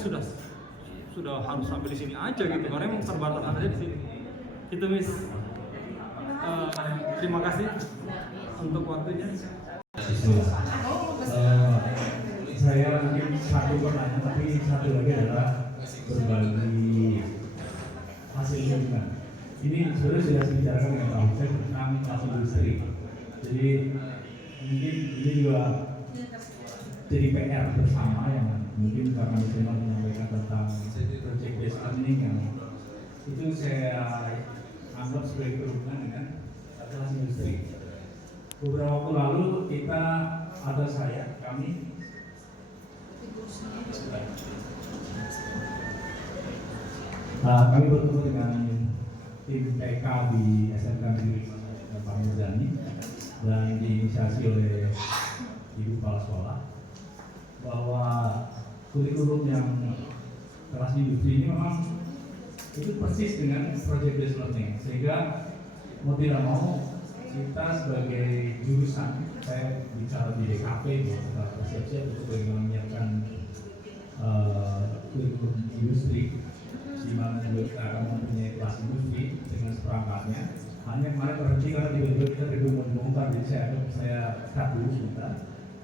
sudah harus sampai di sini aja gitu, karena memang terbatas aja di sini. Itu Miss. Terima kasih untuk waktunya. Saya mungkin satu pertanyaan, tapi satu lagi adalah berbagi hasilnya juga. Ini sebenarnya sudah dibicarakan dengan Pak Hussein tentang hasil industri. Jadi mungkin ini juga jadi PR bersama yang mungkin karena Nasional menyampaikan tentang project based learning yang itu saya anggap sebagai berhubungan dengan hasil industri. Beberapa waktu lalu kami bertemu dengan tim TK di SMK Negeri Pak Muzani dan diinisiasi oleh Ibu Kepala Sekolah bahwa kurikulum yang kelas industri ini memang itu persis dengan project based learning, sehingga mau tidak mau kita sebagai jurusan, saya bicara di DKP, kita bersiap-siap untuk bagaimana menyiapkan kurikulum industri di mana juga kita akan mempunyai kelas industri dengan seperangkatnya. Hanya kemarin berhenti karena tiba-tiba kita dibongkar, jadi saya cut dulu sebentar.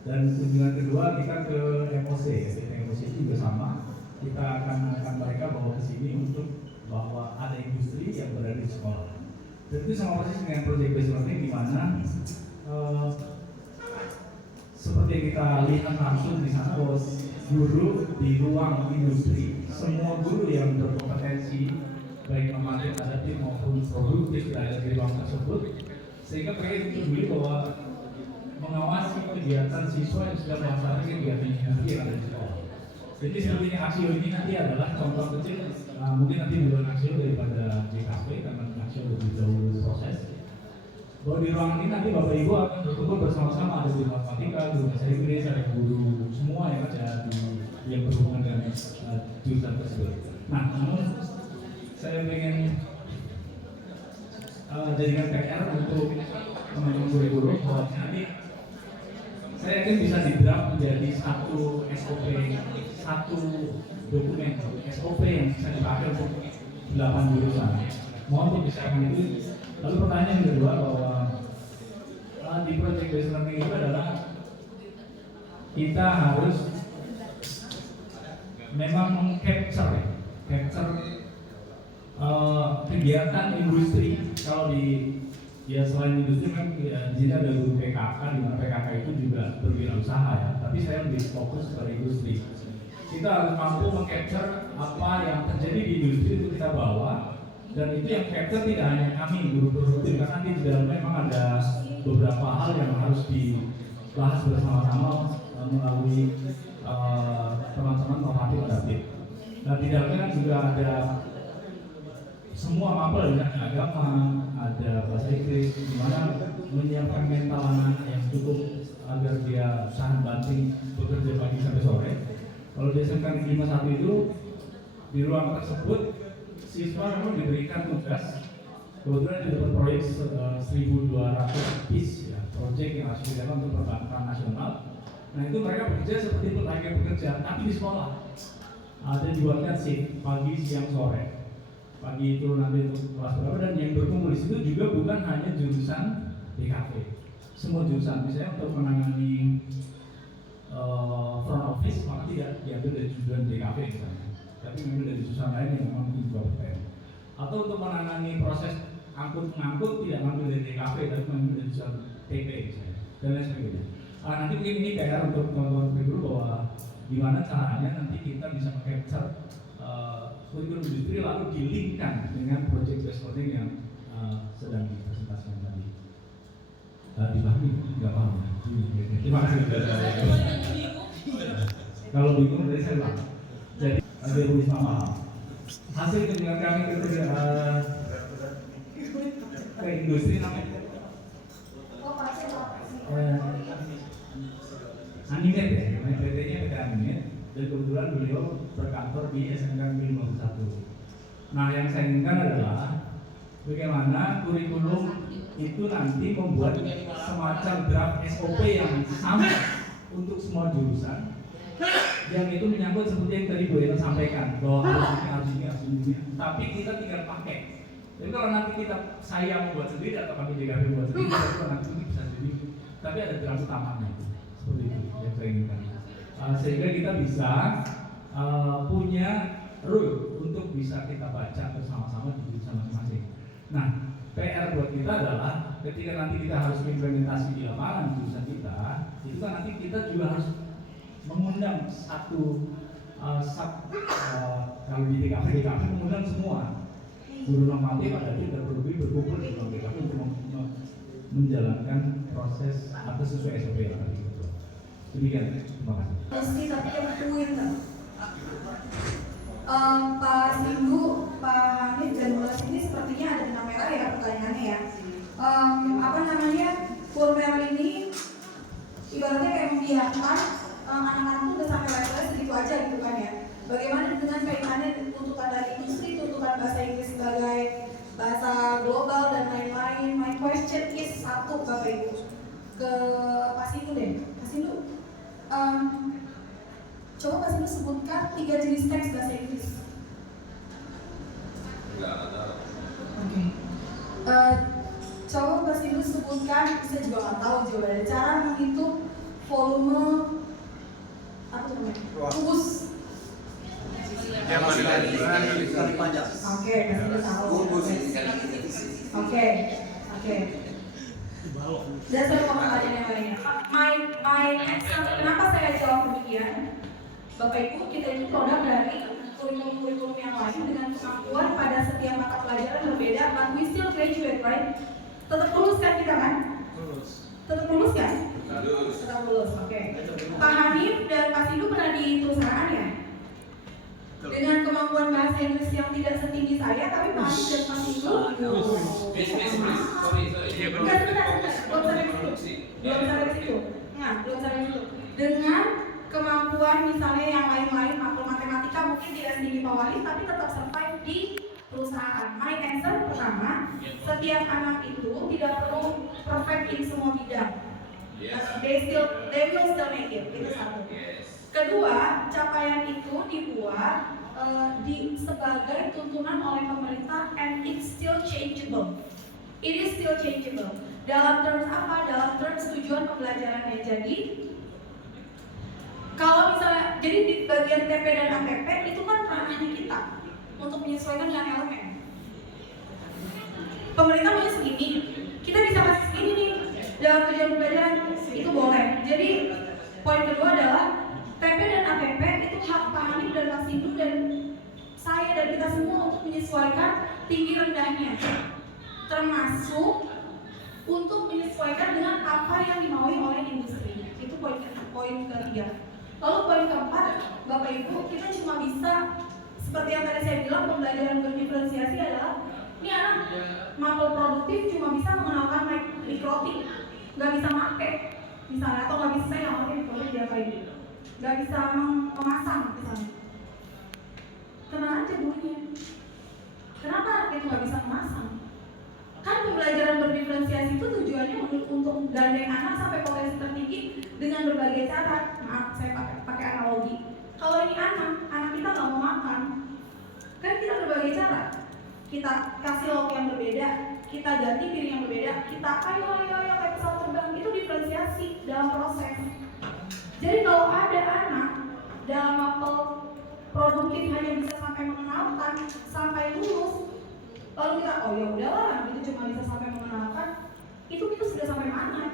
Dan kunjungan kedua kita ke FOC, FOC juga sama. Kita akan mengangkat mereka bawa ke sini untuk bahwa ada industri yang berada di sekolah. Dan itu sama persis dengan project based learning di mana seperti yang kita lihat langsung di sana bahwa guru di ruang industri, semua guru yang berkompetensi baik normatif, adaptif maupun produktif ada di ruang tersebut, sehingga mereka peduli bahwa mengawasi kegiatan siswa yang sudah melaksanakan kegiatan industri yang ada di sekolah. Jadi sebenarnya Aksio ini nanti adalah contoh kecil, mungkin nanti bukan Aksio daripada JKP karena Aksio lebih jauh proses. Bahwa di ruangan ini nanti Bapak Ibu akan berkumpul bersama-sama, ada guru matematika, guru bahasa Inggris, ada guru semua yang ada di yang berhubungan dengan jurusan tersebut. Nah, namun saya ingin jadikan PR untuk teman-teman guru bahwa nanti saya yakin bisa di-draft menjadi satu SOP, satu dokumen SOP yang bisa dipakai untuk 8 jurusan. Mohon dibicarakan itu. Lalu pertanyaan yang kedua bahwa di project based learning itu adalah kita harus memang meng-capture kegiatan industri. Kalau di ya selain industri kan ya, di sini ada guru PKK, di mana PKK itu juga berwirausaha ya. Tapi saya lebih fokus pada industri. Kita harus mampu meng-capture apa yang terjadi di industri itu kita bawa. Dan itu yang capture tidak hanya kami guru produktif, karena nanti di dalamnya memang ada beberapa hal yang harus dibahas bersama-sama melalui teman-teman normatif adaptif. Nah di dalamnya kan juga ada semua mapel, ada agama, ada bahasa Inggris, di mana menyiapkan mental anak yang cukup agar dia tahan banting bekerja pagi sampai sore. Kalau di SMK 51 itu di ruang tersebut siswa memang diberikan tugas, kebetulan dia dapat proyek 1.200 piece ya, proyek yang harus dilakukan untuk perbankan nasional. Nah itu mereka bekerja seperti layaknya bekerja, tapi di sekolah. Ada dibuatkan shift pagi, siang, sore. Pagi itu nanti untuk kelas berapa, dan yang berkumpul di situ juga bukan hanya jurusan DKV, semua jurusan. Misalnya untuk menangani front office maka tidak diambil dari jurusan DKV misalnya, tapi mengambil dari jurusan lain yang memang juga berkaitan. Atau untuk menangani proses angkut-ngangkut tidak mengambil dari DKV, tapi mengambil dari jurusan TP misalnya, dan lain sebagainya. Nanti mungkin ini PR untuk teman-teman dulu bahwa gimana caranya nanti kita bisa meng-capture kurikulum industri lalu dilingkan dengan project based learning yang sedang dipresentasikan tadi. Dipahami? Nggak paham ya? Terima kasih. Kalau bingung dari saya ulang. Jadi ada Wisma paham. Hasil kunjungan kami ke industri namanya Animate ya, PT-nya PT Animate. Dan kebetulan beliau berkantor di SMK 51. Nah yang saya inginkan adalah bagaimana kurikulum itu nanti membuat semacam draft SOP yang sama untuk semua jurusan, yang itu menyangkut seperti yang tadi Bu Ena sampaikan bahwa harus ini, tapi kita tinggal pakai. Jadi kalau nanti saya membuat sendiri atau kami DKV membuat sendiri, itu nanti bisa sendiri, tapi ada draft utamanya seperti itu yang saya inginkan. Sehingga kita bisa punya rule untuk bisa kita baca bersama-sama di jurusan masing-masing. Nah, PR buat kita adalah ketika nanti kita harus implementasi di lapangan jurusan kita, itu kan nanti kita juga harus mengundang satu kalau di DKV mengundang semua guru normatif ada dan berkumpul di ruang DKV untuk menjalankan proses atau sesuai SOP yang tadi. Demikian, terima kasih. Pasti tapi yang tuin Pak Sindu, Pak Hamid dan Mulas ini sepertinya ada benang merah ya pertanyaannya ya. Apa namanya, full merah ini ibaratnya kayak membiarkan anak-anak itu udah sampai levelnya segitu aja gitu kan ya. Bagaimana dengan kaitannya tuntutan dari industri, tuntutan bahasa Inggris sebagai bahasa global dan lain-lain. My question is satu Bapak Ibu ke Pak Sindu deh. Pak Sindu, coba Pak Sindu sebutkan 3 jenis teks bahasa Inggris. Nggak ada. Oke. Coba Mas Ibu sebutkan, saya juga nggak tahu jawabannya. Cara menghitung volume apa namanya? Kubus. Yang mana dari Oke, Mas Ibu tahu. Oke. Dan saya mau pertanyaan yang lainnya. My answer, kenapa saya jawab demikian? Bapak Ibu, kita itu produk dari kurikulum yang lain dengan kemampuan pada setiap mata pelajaran berbeda, but we still graduate, right? Tetap lulus kan kita kan? Tetap lulus kan? Tetap lulus, oke. Pak Hanif dan Pak Sindu pernah di perusahaan ya? Dengan kemampuan bahasa Inggris yang tidak setinggi saya, tapi Pak Hanif dan Pak Sindu belum sampai situ. Dengan kemampuan misalnya yang lain-lain, matematika mungkin tidak setinggi Pak Wahid, tapi tetap survive di perusahaan. My answer pertama, setiap anak itu tidak perlu perfect in semua bidang. They will still make it. Itu satu. Kedua, capaian itu dibuat sebagai tuntunan oleh pemerintah, and it's still changeable. It is still changeable. Dalam terms apa? Dalam terms tujuan pembelajarannya. Jadi kalau misalnya, jadi di bagian TP dan APP itu kan ranahnya kita untuk menyesuaikan dengan elemen. Pemerintah maunya segini, kita bisa kasih segini nih dalam tujuan pembelajaran, itu boleh. Jadi poin kedua adalah TP dan APP itu hak Pak Hanif dan Pak Sindu dan saya dan kita semua untuk menyesuaikan tinggi rendahnya, termasuk untuk menyesuaikan dengan apa yang dimaui oleh industri. Itu poin ketiga. Lalu poin keempat, Bapak Ibu, kita cuma bisa seperti yang tadi saya bilang, pembelajaran berdiferensiasi adalah ini anak mapel produktif cuma bisa mengenalkan mikrotik, nggak bisa make misalnya, atau nggak bisa, saya nggak ngerti mikrotik diapain, nggak bisa memasang misalnya. Tenang aja bunyinya. Kenapa anak itu nggak bisa memasang? Kan pembelajaran berdiferensiasi itu tujuannya untuk gandeng anak sampai potensi tertinggi dengan berbagai cara. Maaf, saya pakai analogi. Kalau ini anak kita nggak mau makan, kan kita berbagai cara. Kita kasih lauk yang berbeda, kita ganti piring yang berbeda, kita ayo kayak pesawat terbang, itu diferensiasi dalam proses. Jadi kalau ada anak dalam mapel produktif hanya bisa sampai mengenalkan, sampai lulus, lalu kita ya udahlah, itu cuma bisa sampai mengenalkan, itu sudah sampai mana?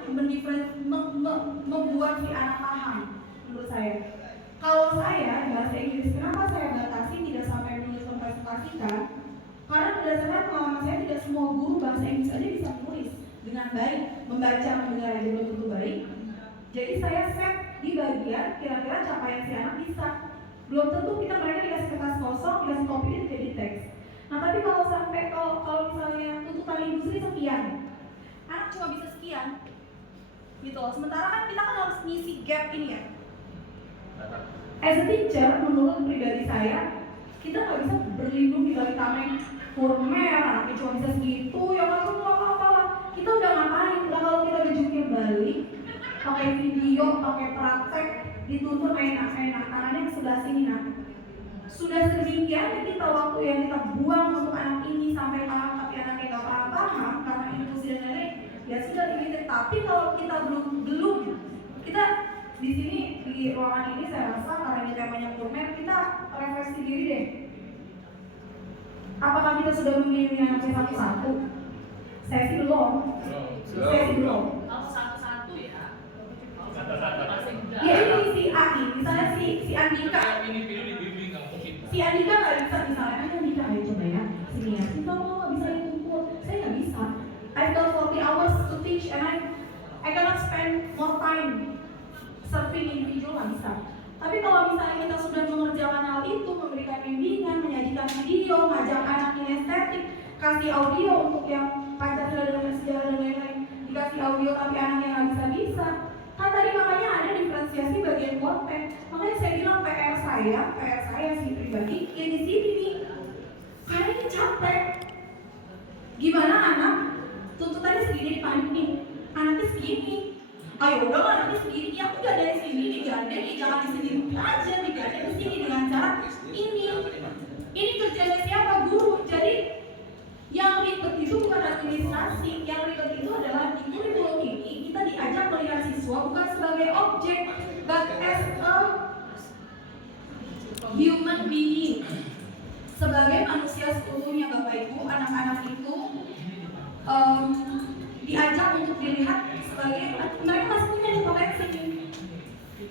Membuat si anak paham, menurut saya. Kalau saya bahasa Inggris, kenapa saya batasi tidak sampai menulis mempresentasikan? Karena berdasarkan pengalaman saya, tidak semua guru bahasa Inggris aja bisa menulis dengan baik, membaca, mendengar aja belum tentu baik. Jadi saya set di bagian kira-kira capaian si anak bisa. Belum tentu mereka dikasih kertas kosong, dikasih kopi itu jadi teks. Nah tapi kalau misalnya tuntutan industri sekian, anak cuma bisa sekian, gitu. Sementara kan kita kan harus ngisi gap ini ya. As a teacher, menurut pribadi saya, kita nggak bisa berlindung di balik tameng huruf merah, anaknya cuma bisa segitu, ya kan semua apa-apa. Kita udah ngapain? Udah kalau kita udah jungkir balik, pakai video, pakai praktek, dituntut enak-enak, tangannya ke sebelah sini nah. Sudah sedemikian kita waktu yang kita buang untuk anak ini sampai paham, tapi anaknya nggak paham karena inklusi dan lain-lain, ya sudah limited. Tapi kalau kita belum kita di sini di ruangan ini, saya rasa karena ini temanya kurmer, kita refleksi diri deh. Apakah kita sudah memilih anaknya satu-satu? Saya sih belum. Saya sih belum. Kalau satu-satu ya. Ya ini si Aki, misalnya si Andika. Si Andika nggak bisa misalnya, Andika ayo coba ya, sini ya. Kita mau nggak bisa kumpul, saya nggak bisa. I've got 40 hours to teach and I cannot spend more time serving individual, nggak bisa. Tapi kalau misalnya kita sudah mengerjakan hal itu, memberikan bimbingan, menyajikan video, ngajak anak kinestetik, kasih audio untuk yang Pancasila dan sejarah dan lain-lain, dikasih audio tapi anaknya nggak bisa. Kan tadi makanya ada diferensiasi bagian konten. Makanya saya bilang PR saya sih pribadi, ya di sini nih. Karena ini capek. Gimana anak tuntutannya segini dipanik nih, anaknya segini. Ayo udah anaknya segini, ya udah dari sini digandeng, jangan di sini aja, digandeng di sini dengan cara ini. Ini kerjanya siapa? Guru. Jadi ribet itu bukan administrasi, yang ribet itu adalah di kurikulum ini kita diajak melihat siswa bukan sebagai objek, but as a human being, sebagai manusia seutuhnya. Bapak Ibu, anak-anak itu diajak untuk dilihat sebagai mereka masih punya potensi.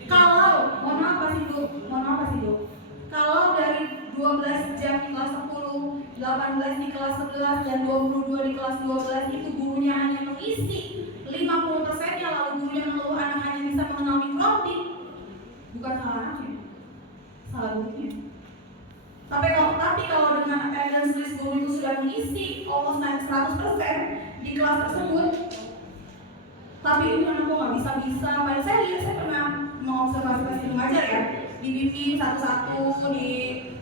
Kalau mohon maaf Pak Sido, kalau dari 12 jam di kelas 10, 18 di kelas 11, dan 22 di kelas 12 itu gurunya hanya mengisi 50%-nya, lalu gurunya mengeluh anak hanya bisa mengenal mikrotik, bukan salah anaknya, salah gurunya. Tapi kalau dengan attendance list guru itu sudah mengisi almost 100% di kelas tersebut, tapi ini anak kok nggak bisa. Pada saya pernah mengobservasi pas itu ngajar ya, di bimbing satu-satu,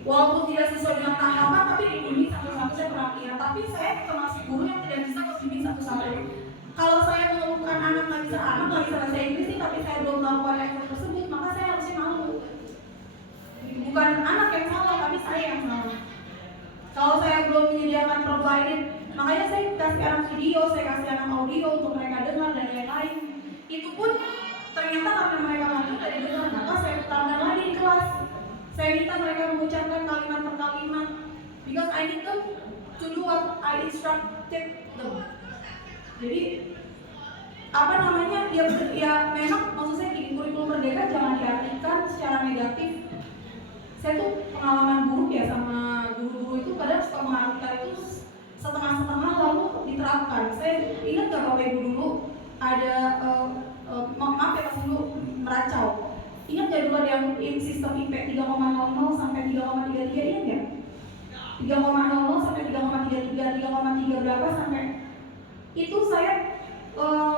walaupun tidak sesuai dengan tahapan, tapi di bimbing satu-satu saya pernah lihat. Tapi saya termasuk guru yang tidak bisa bimbing satu-satu. Kalau saya mengeluhkan anak nggak bisa bahasa Inggris sih, tapi saya belum melakukan effort tersebut, maka saya harusnya malu. Bukan anak yang salah, tapi saya yang salah. Kalau saya belum menyediakan provided, makanya saya kasih anak video, saya kasih anak audio untuk mereka dengar dan lain-lain. Itu pun ternyata karena mereka maju dari dengar, maka saya putarkan lagi di kelas. Saya minta mereka mengucapkan kalimat per kalimat, because I need them to do what I instructed them. Jadi apa namanya, ya memang maksud saya gini, kurikulum merdeka jangan diartikan secara negatif. Saya tuh pengalaman buruk ya sama guru-guru itu, kadang suka mengartikan itu setengah-setengah lalu diterapkan. Saya ingat gak Bapak Ibu dulu ada maaf ya pas dulu meracau. Ingat gak dulu ada yang sistem IP 3,00 sampai 3,33, ingat gak? 3,00 sampai 3,33, 3,3 berapa sampai itu saya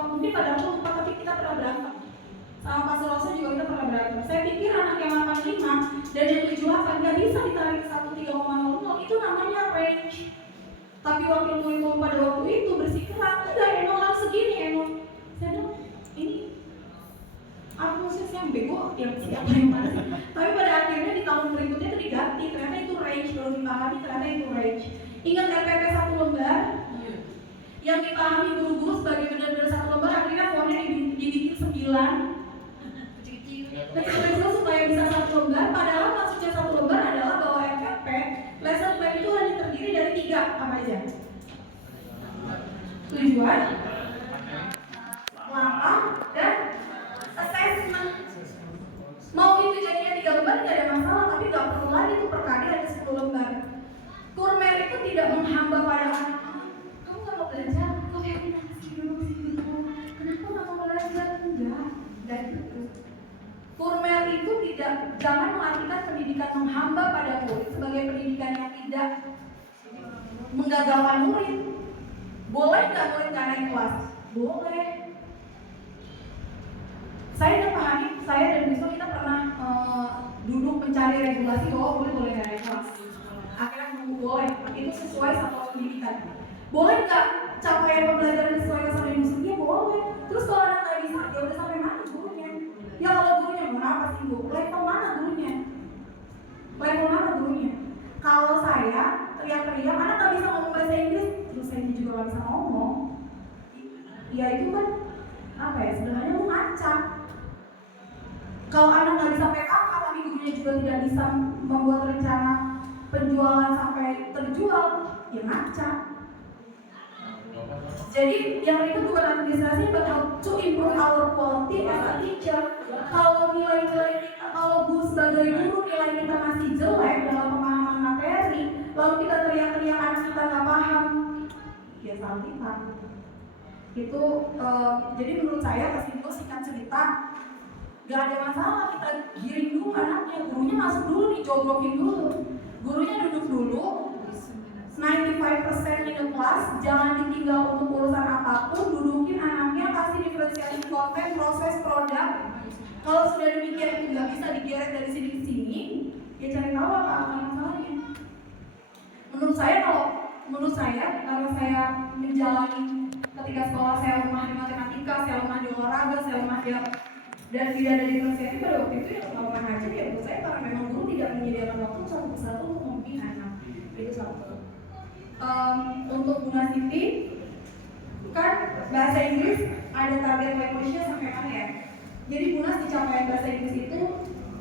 mungkin pada waktu lupa, tapi kita pernah berantem sama Pak Suroso juga, kita pernah berantem. Saya pikir anak yang 85 dan yang 78 gak bisa ditarik ke 1 3,00, itu namanya range. Tapi wakil kurikulum pada waktu itu bersikeras, enggak, emang harus segini, emang. Saya bilang, ini aku maksudnya yang bego, yang siapa yang mana sih? Tapi pada akhirnya di tahun berikutnya itu diganti, ternyata itu range, baru dipahami ternyata itu range. Ingat RPP 1 lembar? Yang dipahami guru-guru sebagai benar-benar 1 lembar, akhirnya formnya dibikin 9 kecil-kecil supaya bisa 1 lembar, padahal maksudnya 1 lembar adalah bahwa RPP lesson plan itu hanya terdiri dari 3 apa aja? Tujuan, langkah, dan assessment. Mau itu jadinya 3 lembar tidak ada masalah, tapi nggak perlu lagi tuh perkara ada 10 lembar. Kurmer itu tidak menghamba pada anak. Kamu nggak mau belajar? Kok kayak kita kasih dulu gitu? Kenapa nggak mau belajar? Enggak, dan itu. Kurmer itu jangan mengartikan pendidikan menghamba pada murid sebagai pendidikan yang tidak menggagalkan murid. Boleh nggak murid nggak naik kelas? Boleh. Saya dan Pak Hanif, saya dan Biswa kita pernah duduk mencari regulasi bahwa murid boleh nggak naik kelas. Akhirnya boleh, itu sesuai satuan pendidikan. Boleh nggak capaian pembelajaran sesuai sama industri? Ya boleh. Terus kalau anak nggak bisa, ya udah sampai mana gurunya? Ya kalau gurunya kenapa sih Bu? Level mana gurunya? Level mana gurunya? Kalau saya teriak-teriak, anak nggak bisa ngomong bahasa Inggris, terus saya juga nggak bisa ngomong. Ya itu kan apa ya? Sebenarnya lu ngacak. Kalau anak nggak bisa PKK, tapi gurunya juga tidak bisa membuat rencana penjualan sampai terjual, ya ngacak. Jadi yang itu bukan administrasi, but how to improve our quality as a teacher. Kalau nilai-nilai kita, kalau sebagai guru nilai kita masih jelek dalam pemahaman materi, lalu kita teriak-teriak anak kita nggak paham, ya salah kita. Itu jadi menurut saya pas itu singkat cerita, gak ada masalah kita giring dulu anaknya, gurunya masuk dulu, dijoglokin dulu, gurunya duduk dulu. 95% in the class, jangan ditinggal untuk urusan apapun, dudukin anaknya, kasih diferensiasi konten, proses, produk. Kalau sudah demikian itu nggak bisa digeret dari sini ke sini, ya cari tahu apa masalahnya. Menurut saya karena saya menjalani ketika sekolah, saya lemah di matematika, saya lemah di olahraga, saya lemah di dan tidak ada diferensiasi pada waktu itu yang melakukan haji, ya menurut saya karena memang guru tidak menyediakan waktu satu persatu untuk membimbing anak. Itu satu. untuk Buna Siti kan bahasa Inggris ada target language-nya sampai mana ya? Jadi Bunas di capaian bahasa Inggris itu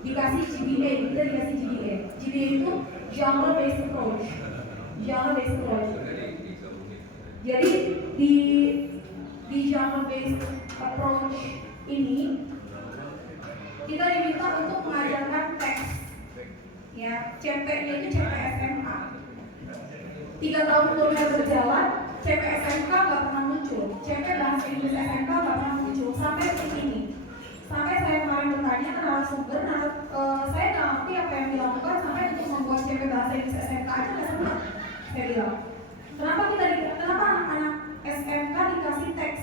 dikasih GBA, kita dikasih GBA. GBA itu genre based approach. Genre based approach. Jadi di genre based approach ini kita diminta untuk mengajarkan teks. Ya, CP-nya itu CP SMA. 3 tahun kuliah berjalan, CP SMK nggak pernah muncul, CP bahasa Inggris SMK nggak pernah muncul sampai detik ini. Sampai saya kemarin bertanya ke narasumber, saya nggak ngerti apa yang dilakukan sampai untuk membuat CP bahasa Inggris SMK aja nggak sempat. Saya bilang, kenapa anak-anak SMK dikasih teks?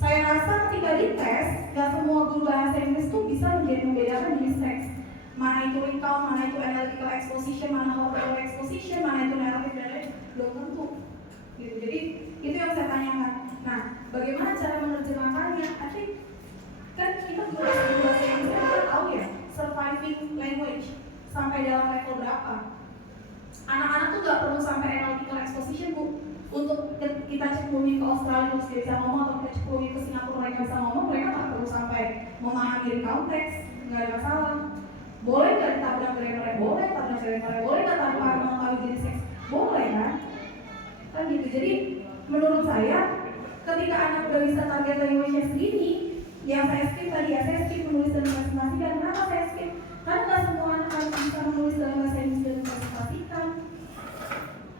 Saya rasa ketika dites, nggak semua guru bahasa Inggris tuh bisa membedakan jenis teks. Mana itu recount, mana itu analytical exposition, mana oral exposition, mana itu narrative dan lain, belum tentu. Gitu. Jadi itu yang saya tanyakan. Nah, bagaimana cara menerjemahkannya? Actually, kan kita bahasa Inggris kita tahu ya, surviving language sampai dalam level berapa. Anak-anak tuh nggak perlu sampai analytical exposition bu. Untuk kita ceklumi ke Australia terus dia bisa ngomong, atau kita ceklumi ke Singapura mereka bisa ngomong, mereka nggak perlu sampai memahami recount teks, nggak ada masalah. Boleh nggak ditabrak grammar? Boleh, tabrak grammar boleh nggak tanpa mengetahui jenis teks? Boleh kan? Kan gitu. Jadi menurut saya ketika anak udah bisa target language-nya segini, yang saya skip tadi ya, saya skip menulis dan presentasikan. Kenapa saya skip? Kan nggak semua anak harus bisa menulis dalam bahasa Inggris dan presentasikan.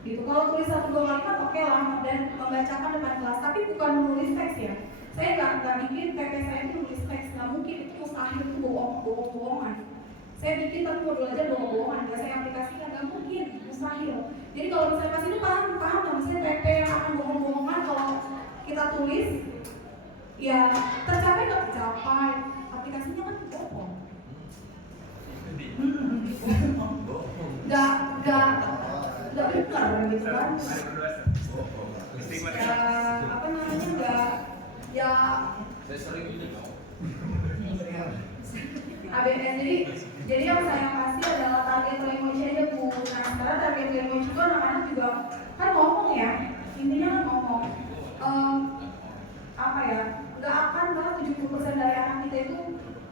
Gitu. Kalau tulis 1-2 kalimat oke lah, dan membacakan depan kelas, tapi bukan menulis teks ya. Saya nggak bikin PP saya itu nulis teks, nggak mungkin, itu mustahil, itu bohongan. Saya bikin tapi mau belajar bohongan, nggak saya aplikasikan, nggak mungkin, mustahil. Jadi kalau misalnya pas itu paham lah, misalnya PP yang akan bohong-bohongan kalau kita tulis, ya tercapai nggak tercapai, aplikasinya kan bohong. Nggak benar gitu kan. Ya, apa namanya, nggak, ya Saya sering gini dong. ABS, jadi yang saya kasih adalah target language aja bu. Nah sekarang target language itu anak-anak juga kan ngomong ya, intinya kan ngomong. Apa ya, nggak akan lah 70% dari anak kita itu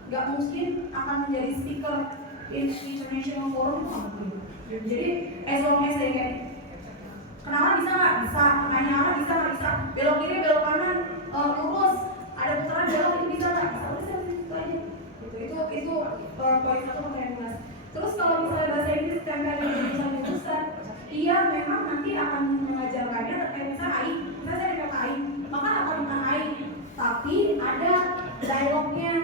nggak mungkin akan menjadi speaker in international forum, itu nggak mungkin. Jadi as long as they can kenalan bisa nggak? Bisa, nanya apa bisa nggak? Bisa, belok kiri belok kanan, lurus, ada putaran belok itu bisa nggak? Bisa, udah itu aja. Itu poin 1 pertanyaan Mas. Terus kalau misalnya bahasa Inggris tempel yang bisa diutuskan, iya memang nanti akan mengajarkannya terkait misalnya AI, misalnya saya kata AI, maka akan bukan AI, tapi ada dialognya.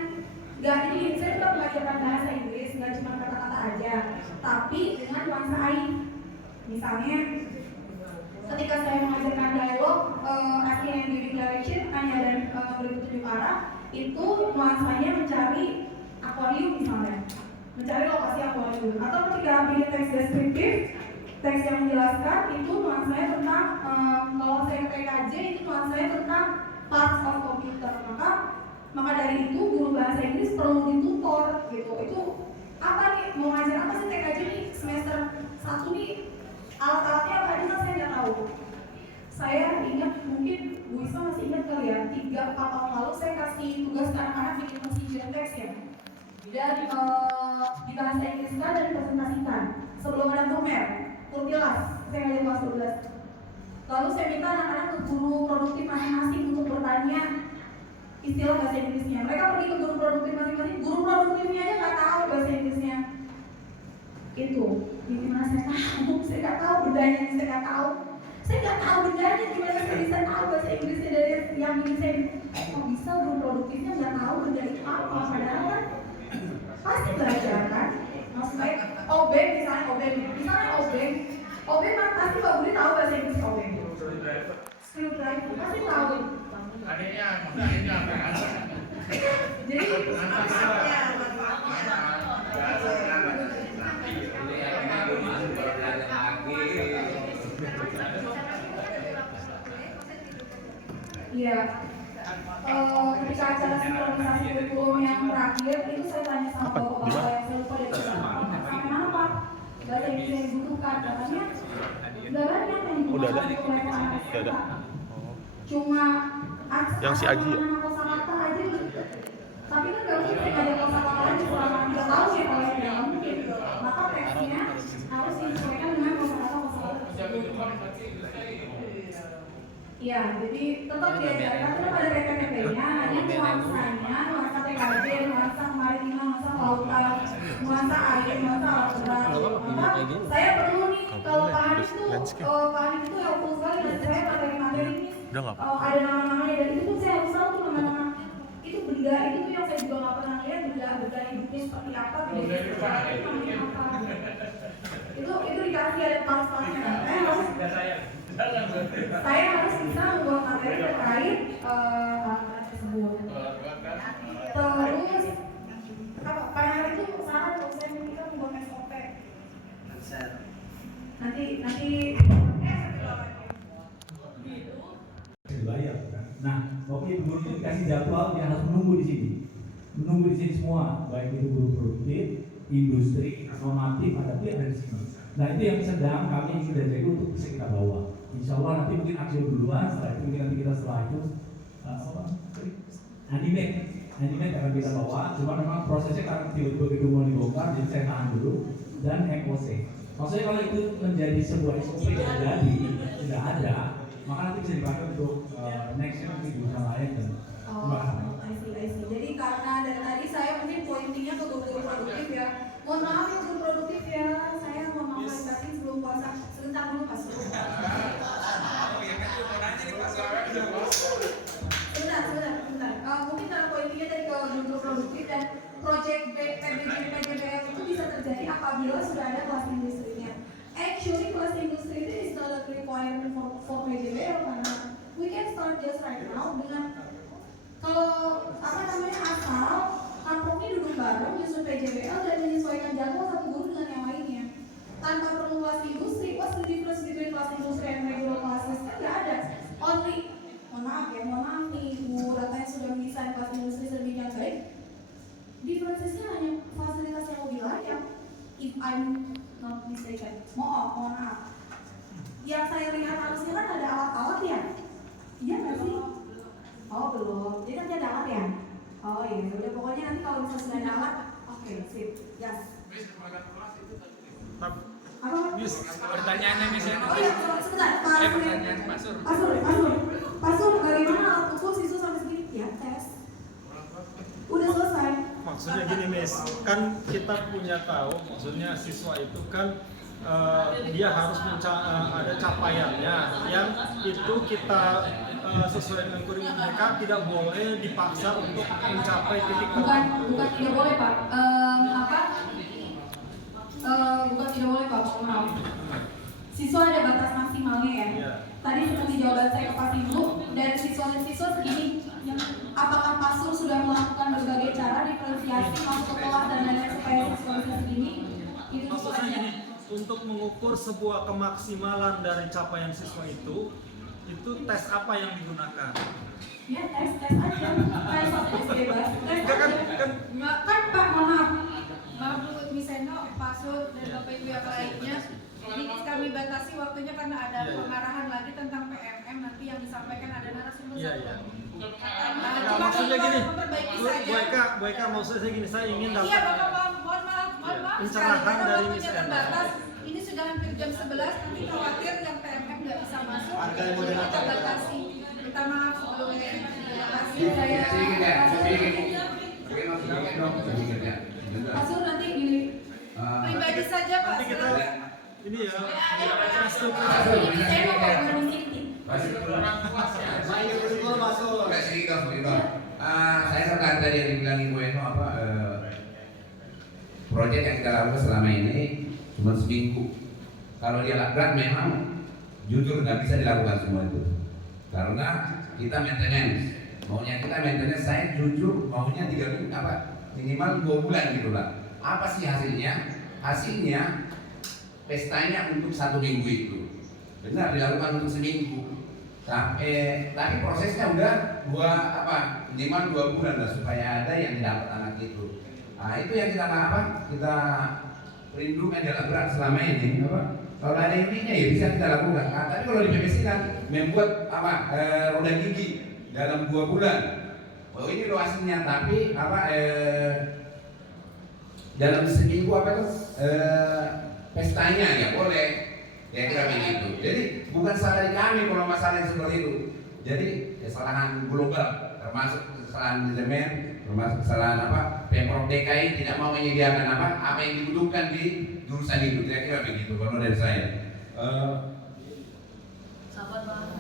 Gak, jadi saya tetap mengajarkan bahasa Inggris, nggak cuma kata-kata aja, tapi dengan nuansa AI. Misalnya, ketika saya mengajarkan dialog, asking and giving direction, tanya dan memberi petunjuk arah, itu nuansanya mencari akuarium misalnya, mencari lokasi akuarium. Atau ketika bikin teks deskriptif, teks yang menjelaskan, itu nuansanya tentang, kalau saya PKJ itu nuansanya tentang parts of computer. Maka dari itu guru bahasa Inggris perlu ditutor gitu. Itu apa nih, mau ngajar apa sih TKJ nih semester 1 nih, alat-alatnya apa aja kan saya nggak tahu. Saya ingat, mungkin Bu Isma masih ingat kali ya, 3-4 tahun lalu saya kasih tugas ke anak-anak bikin procedure text ya, dan di bahasa Inggris kan dan dipresentasikan sebelum ada turbilas, saya ngajar kelas 12. Lalu saya minta anak-anak ke guru produktif masing-masing untuk bertanya istilah bahasa Inggrisnya. Mereka pergi ke guru produktif masing-masing, guru produktifnya aja nggak tahu bahasa Inggrisnya. Itu gimana saya tahu? Saya nggak tahu bedanya, saya nggak tahu. Saya nggak tahu bedanya, gimana saya bisa tahu bahasa Inggrisnya dari yang bikin saya. Kok bisa guru produktifnya nggak tahu beda itu apa? Padahal kan pasti belajar kan. Maksud saya obeng misalnya, obeng kan pasti Pak Budi tahu bahasa Inggris obeng. Screwdriver pasti tahu. Adanya Jadi iya, ketika acara sinkronisasi kurikulum yang terakhir itu saya tanya sama bapak-bapak yang saya lupa dari sampai mana Pak bahasa Inggris yang dibutuhkan, katanya nggak banyak Udah ada? masuk ke level anak Udah ada. SMA. Cuma Yang si Aji ya? kosakata aja tapi kan nggak mungkin ada kosakata aja selama 3 tahun ya kalau yang nggak mungkin. Maka teksnya harus disesuaikan dengan kosakata tersebut. Iya, jadi tetap diajarkan tetap ada PPP-nya, hanya nuansanya, nuansa TKJ, nuansa kemaritiman, nuansa kelautan, nuansa air, nuansa alat berat. Maka saya perlu nih kalau Pak Hanif itu helpful sekali dan saya materi-materi ini ada nama-namanya dan itu pun saya harus tahu tuh nama-nama itu benda itu tuh yang saya juga nggak pernah lihat benda hidupnya seperti apa, benda namanya apa. Itu dikasih ada kelas-kelasnya. Saya harus bisa membuat materi terkait hal tersebut. Terus apa? Pada hari itu saran untuk saya kita membuat SOP. Nanti dibayar kan. Nah, oke, guru itu dikasih jadwal yang harus menunggu di sini semua, baik itu guru produktif, industri, normatif, ada di sini. Nah, itu yang sedang kami ingin dari untuk bisa kita bawa. Insya Allah nanti mungkin aksi duluan, setelah itu mungkin nanti kita setelah itu anime akan kita bawa. Cuma memang prosesnya karena begitu mau dibongkar, jadi saya tahan dulu dan MOC. Maksudnya kalau itu menjadi sebuah SOP yang jadi tidak ada, maka nanti bisa dipakai untuk nextnya nanti di usaha lain dan I see. Jadi karena dari tadi saya mungkin pointingnya ke guru produktif ya. Mohon maaf ya guru produktif ya, saya mau makan batin sebelum puasa. Sebentar dulu Pak Sur. Sebentar. Mungkin karena pointingnya dari ke guru produktif dan proyek PBJBL itu bisa terjadi apabila sudah ada kelas industrinya. Actually kelas industri itu is not a requirement for PBJBL karena we can start just right now dengan kalau asal kampungnya duduk bareng nyusun PJBL dan menyesuaikan jadwal satu guru dengan yang lainnya tanpa perlu kelas industri. What's the difference between kelas industri and regular classes? Kan nggak ada. Only mohon maaf nih Bu Ratna sudah mendesain kelas industri sedemikian baik. Difference-nya hanya fasilitas yang lebih layak. If I'm not mistaken. Mohon maaf. Yang saya lihat harusnya kan ada alat-alat ya. Iya nggak sih? Oh belum, jadi nanti ada alat ya? Oh iya, udah pokoknya nanti kalau misalnya sudah ada alat, oke, sip, yes. Apa? Pertanyaannya misalnya. Oh iya, sebentar, pertanyaan Pak Sur, bagaimana alat ukur siswa sampai segini? Ya, tes. Udah selesai. Maksudnya gini Miss, kan kita punya tahu, maksudnya siswa itu kan dia harus ada capaiannya yang itu kita sesuai dengan kurikulum mereka tidak boleh dipaksa untuk mencapai titik tertentu. Bukan tidak boleh Pak. Bukan tidak boleh Pak. Maaf. Siswa ada batas maksimalnya ya. Yeah. Tadi seperti jawaban saya ke Pak Ibu dari siswa segini. Apakah Pak Sur sudah melakukan berbagai cara diferensiasi masuk ke kelas dan lain-lain supaya siswa segini? Itu maksudnya gini, untuk mengukur sebuah kemaksimalan dari capaian siswa itu tes apa yang digunakan? Ya tes aja, kayak tes bebas. Tes kan Pak, maaf Bu Miseno, Pak Sur dan Bapak Ibu yang lainnya. Ini kami batasi waktunya karena ada pengarahan lagi tentang PMM nanti yang disampaikan ada narasumber. Iya. Cuma maksudnya gini, Bu Eka maksudnya saya gini, saya ingin dapat. Iya Bapak, mohon maaf. Pencerahan dari Miss terbatas. Ini sudah hampir jam 11, nanti khawatir yang PMM nggak bisa masuk. Kita batasi. Minta maaf sebelumnya. Terima kasih. Pak Sur nanti gini. Pribadi saja Pak. Nanti kita ini ya. Saya tertarik tadi yang dibilang Ibu Eno proyek yang kita lakukan selama ini cuma seminggu. Kalau dia berat memang jujur nggak bisa dilakukan semua itu karena kita maintenance. Maunya kita maintenance, saya jujur maunya 3 minggu minimal 2 bulan gitu lah. Apa sih hasilnya? Hasilnya pestanya untuk 1 minggu itu benar dilakukan untuk seminggu tapi prosesnya udah minimal 2 bulan lah supaya ada yang didapat anak itu. Nah itu yang kita rindukan dalam berat selama ini Kalau ada intinya ya bisa kita lakukan. Nah, tapi kalau di PPC kan membuat roda gigi dalam 2 bulan. Oh ini loh hasilnya, tapi dalam seminggu pestanya ya boleh. Ya kira begitu. Jadi bukan salah di kami kalau masalah yang seperti itu. Jadi kesalahan global, termasuk kesalahan manajemen, termasuk kesalahan Pemprov DKI tidak mau menyediakan apa yang dibutuhkan di jurusan itu. Kira-kira begitu kalau dari saya. Sahabat Bang.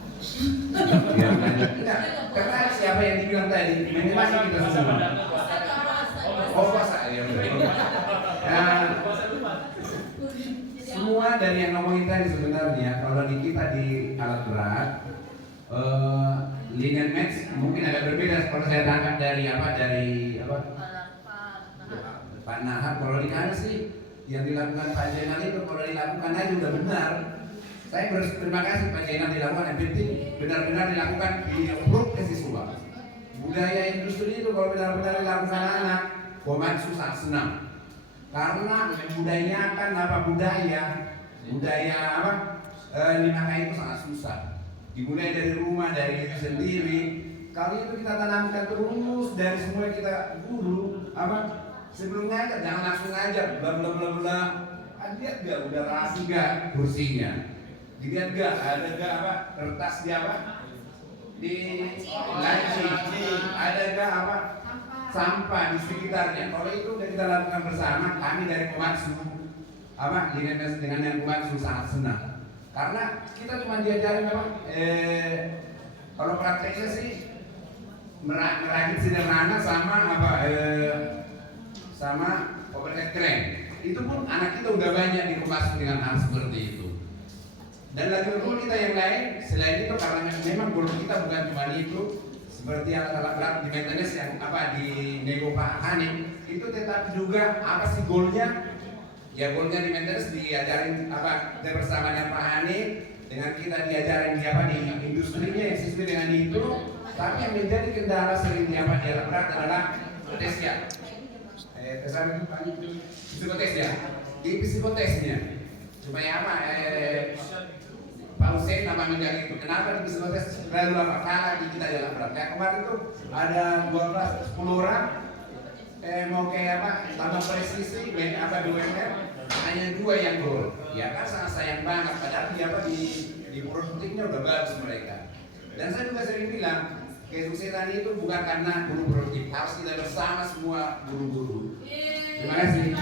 Ya, tidak. Karena siapa yang dibilang tadi mengenai kita semua. Oh puasa ya. Semua dari yang ngomongin tadi sebenarnya kalau di kita di alat berat linear match mungkin agak berbeda kalau saya tangkap dari Pak Nahar. Kalau di kanan sih yang dilakukan Pak Jainal itu kalau dilakukan aja udah benar. Saya berterima kasih Pak Jainal dilakukan, yang penting benar-benar dilakukan di grup ke siswa. Budaya industri itu kalau benar-benar dilakukan anak, Komatsu sangat senang. Karena membudayakan budaya Limaka itu sangat susah. Dimulai dari rumah, dari diri sendiri. Kalau itu kita tanamkan terus dari semua kita guru, sebelum ngajar jangan langsung ngajar, bla bla bla bla. Lihat gak udah rapi gak kursinya? Dilihat gak ada gak kertas di laci, ada gak sampah di sekitarnya. Kalau itu udah kita lakukan bersama, kami dari Komatsu dengan yang Komatsu sangat senang. Karena kita cuma diajarin kalau prakteknya sih merakit sederhana sama overhead crane. Itu pun anak kita udah banyak di Komatsu dengan hal seperti itu. Dan lagi guru kita yang lain selain itu karena memang guru kita bukan cuma itu. Seperti alat-alat berat di maintenance yang di nego Pak Hanim itu tetap juga apa sih goalnya? Ya goalnya di maintenance diajarin kita bersama dengan Pak Hanim, dengan kita diajarin di industrinya yang sesuai dengan itu. Tapi yang menjadi kendala sering di alat berat adalah tesnya. Psikotes ya. Di psikotesnya supaya Pak Hussein nama menjadi itu. Kenapa di psikotes terlalu lama kalah di kita jalan berat? Kayak kemarin tuh ada 10 orang mau tambah presisi BUMN hanya 2 yang gol. Ya kan sangat sayang banget padahal di produktifnya udah bagus mereka. Dan saya juga sering bilang kesuksesan itu bukan karena guru produktif, harus kita bersama semua guru-guru. Terima kasih.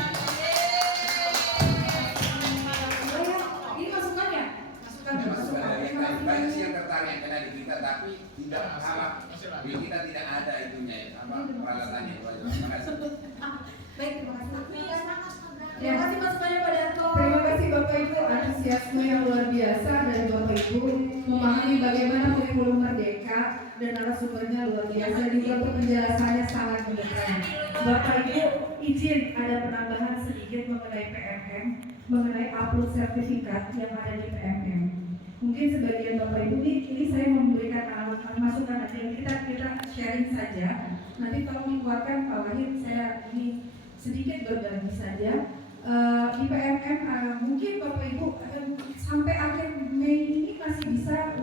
Banyak sih yang tertarik karena di kita, tapi tidak kita tidak ada itunya peralatannya. Terima kasih. Baik, terima kasih. Terima kasih masukannya Pak Darto. Terima kasih Bapak Ibu, antusiasme yang luar biasa dari Bapak Ibu memahami bagaimana kurikulum Merdeka dan narasumbernya luar biasa, juga penjelasannya sangat keren. Bapak Ibu izin ada penambahan sedikit mengenai PMM, mengenai upload sertifikat yang ada di PMM. Mungkin sebagian Bapak Ibu ini saya memberikan masukan aja, kita sharing saja. Nanti tolong dikeluarkan Pak Wahid, saya ini sedikit berbagi saja. Di PMM mungkin Bapak Ibu sampai akhir Mei ini masih bisa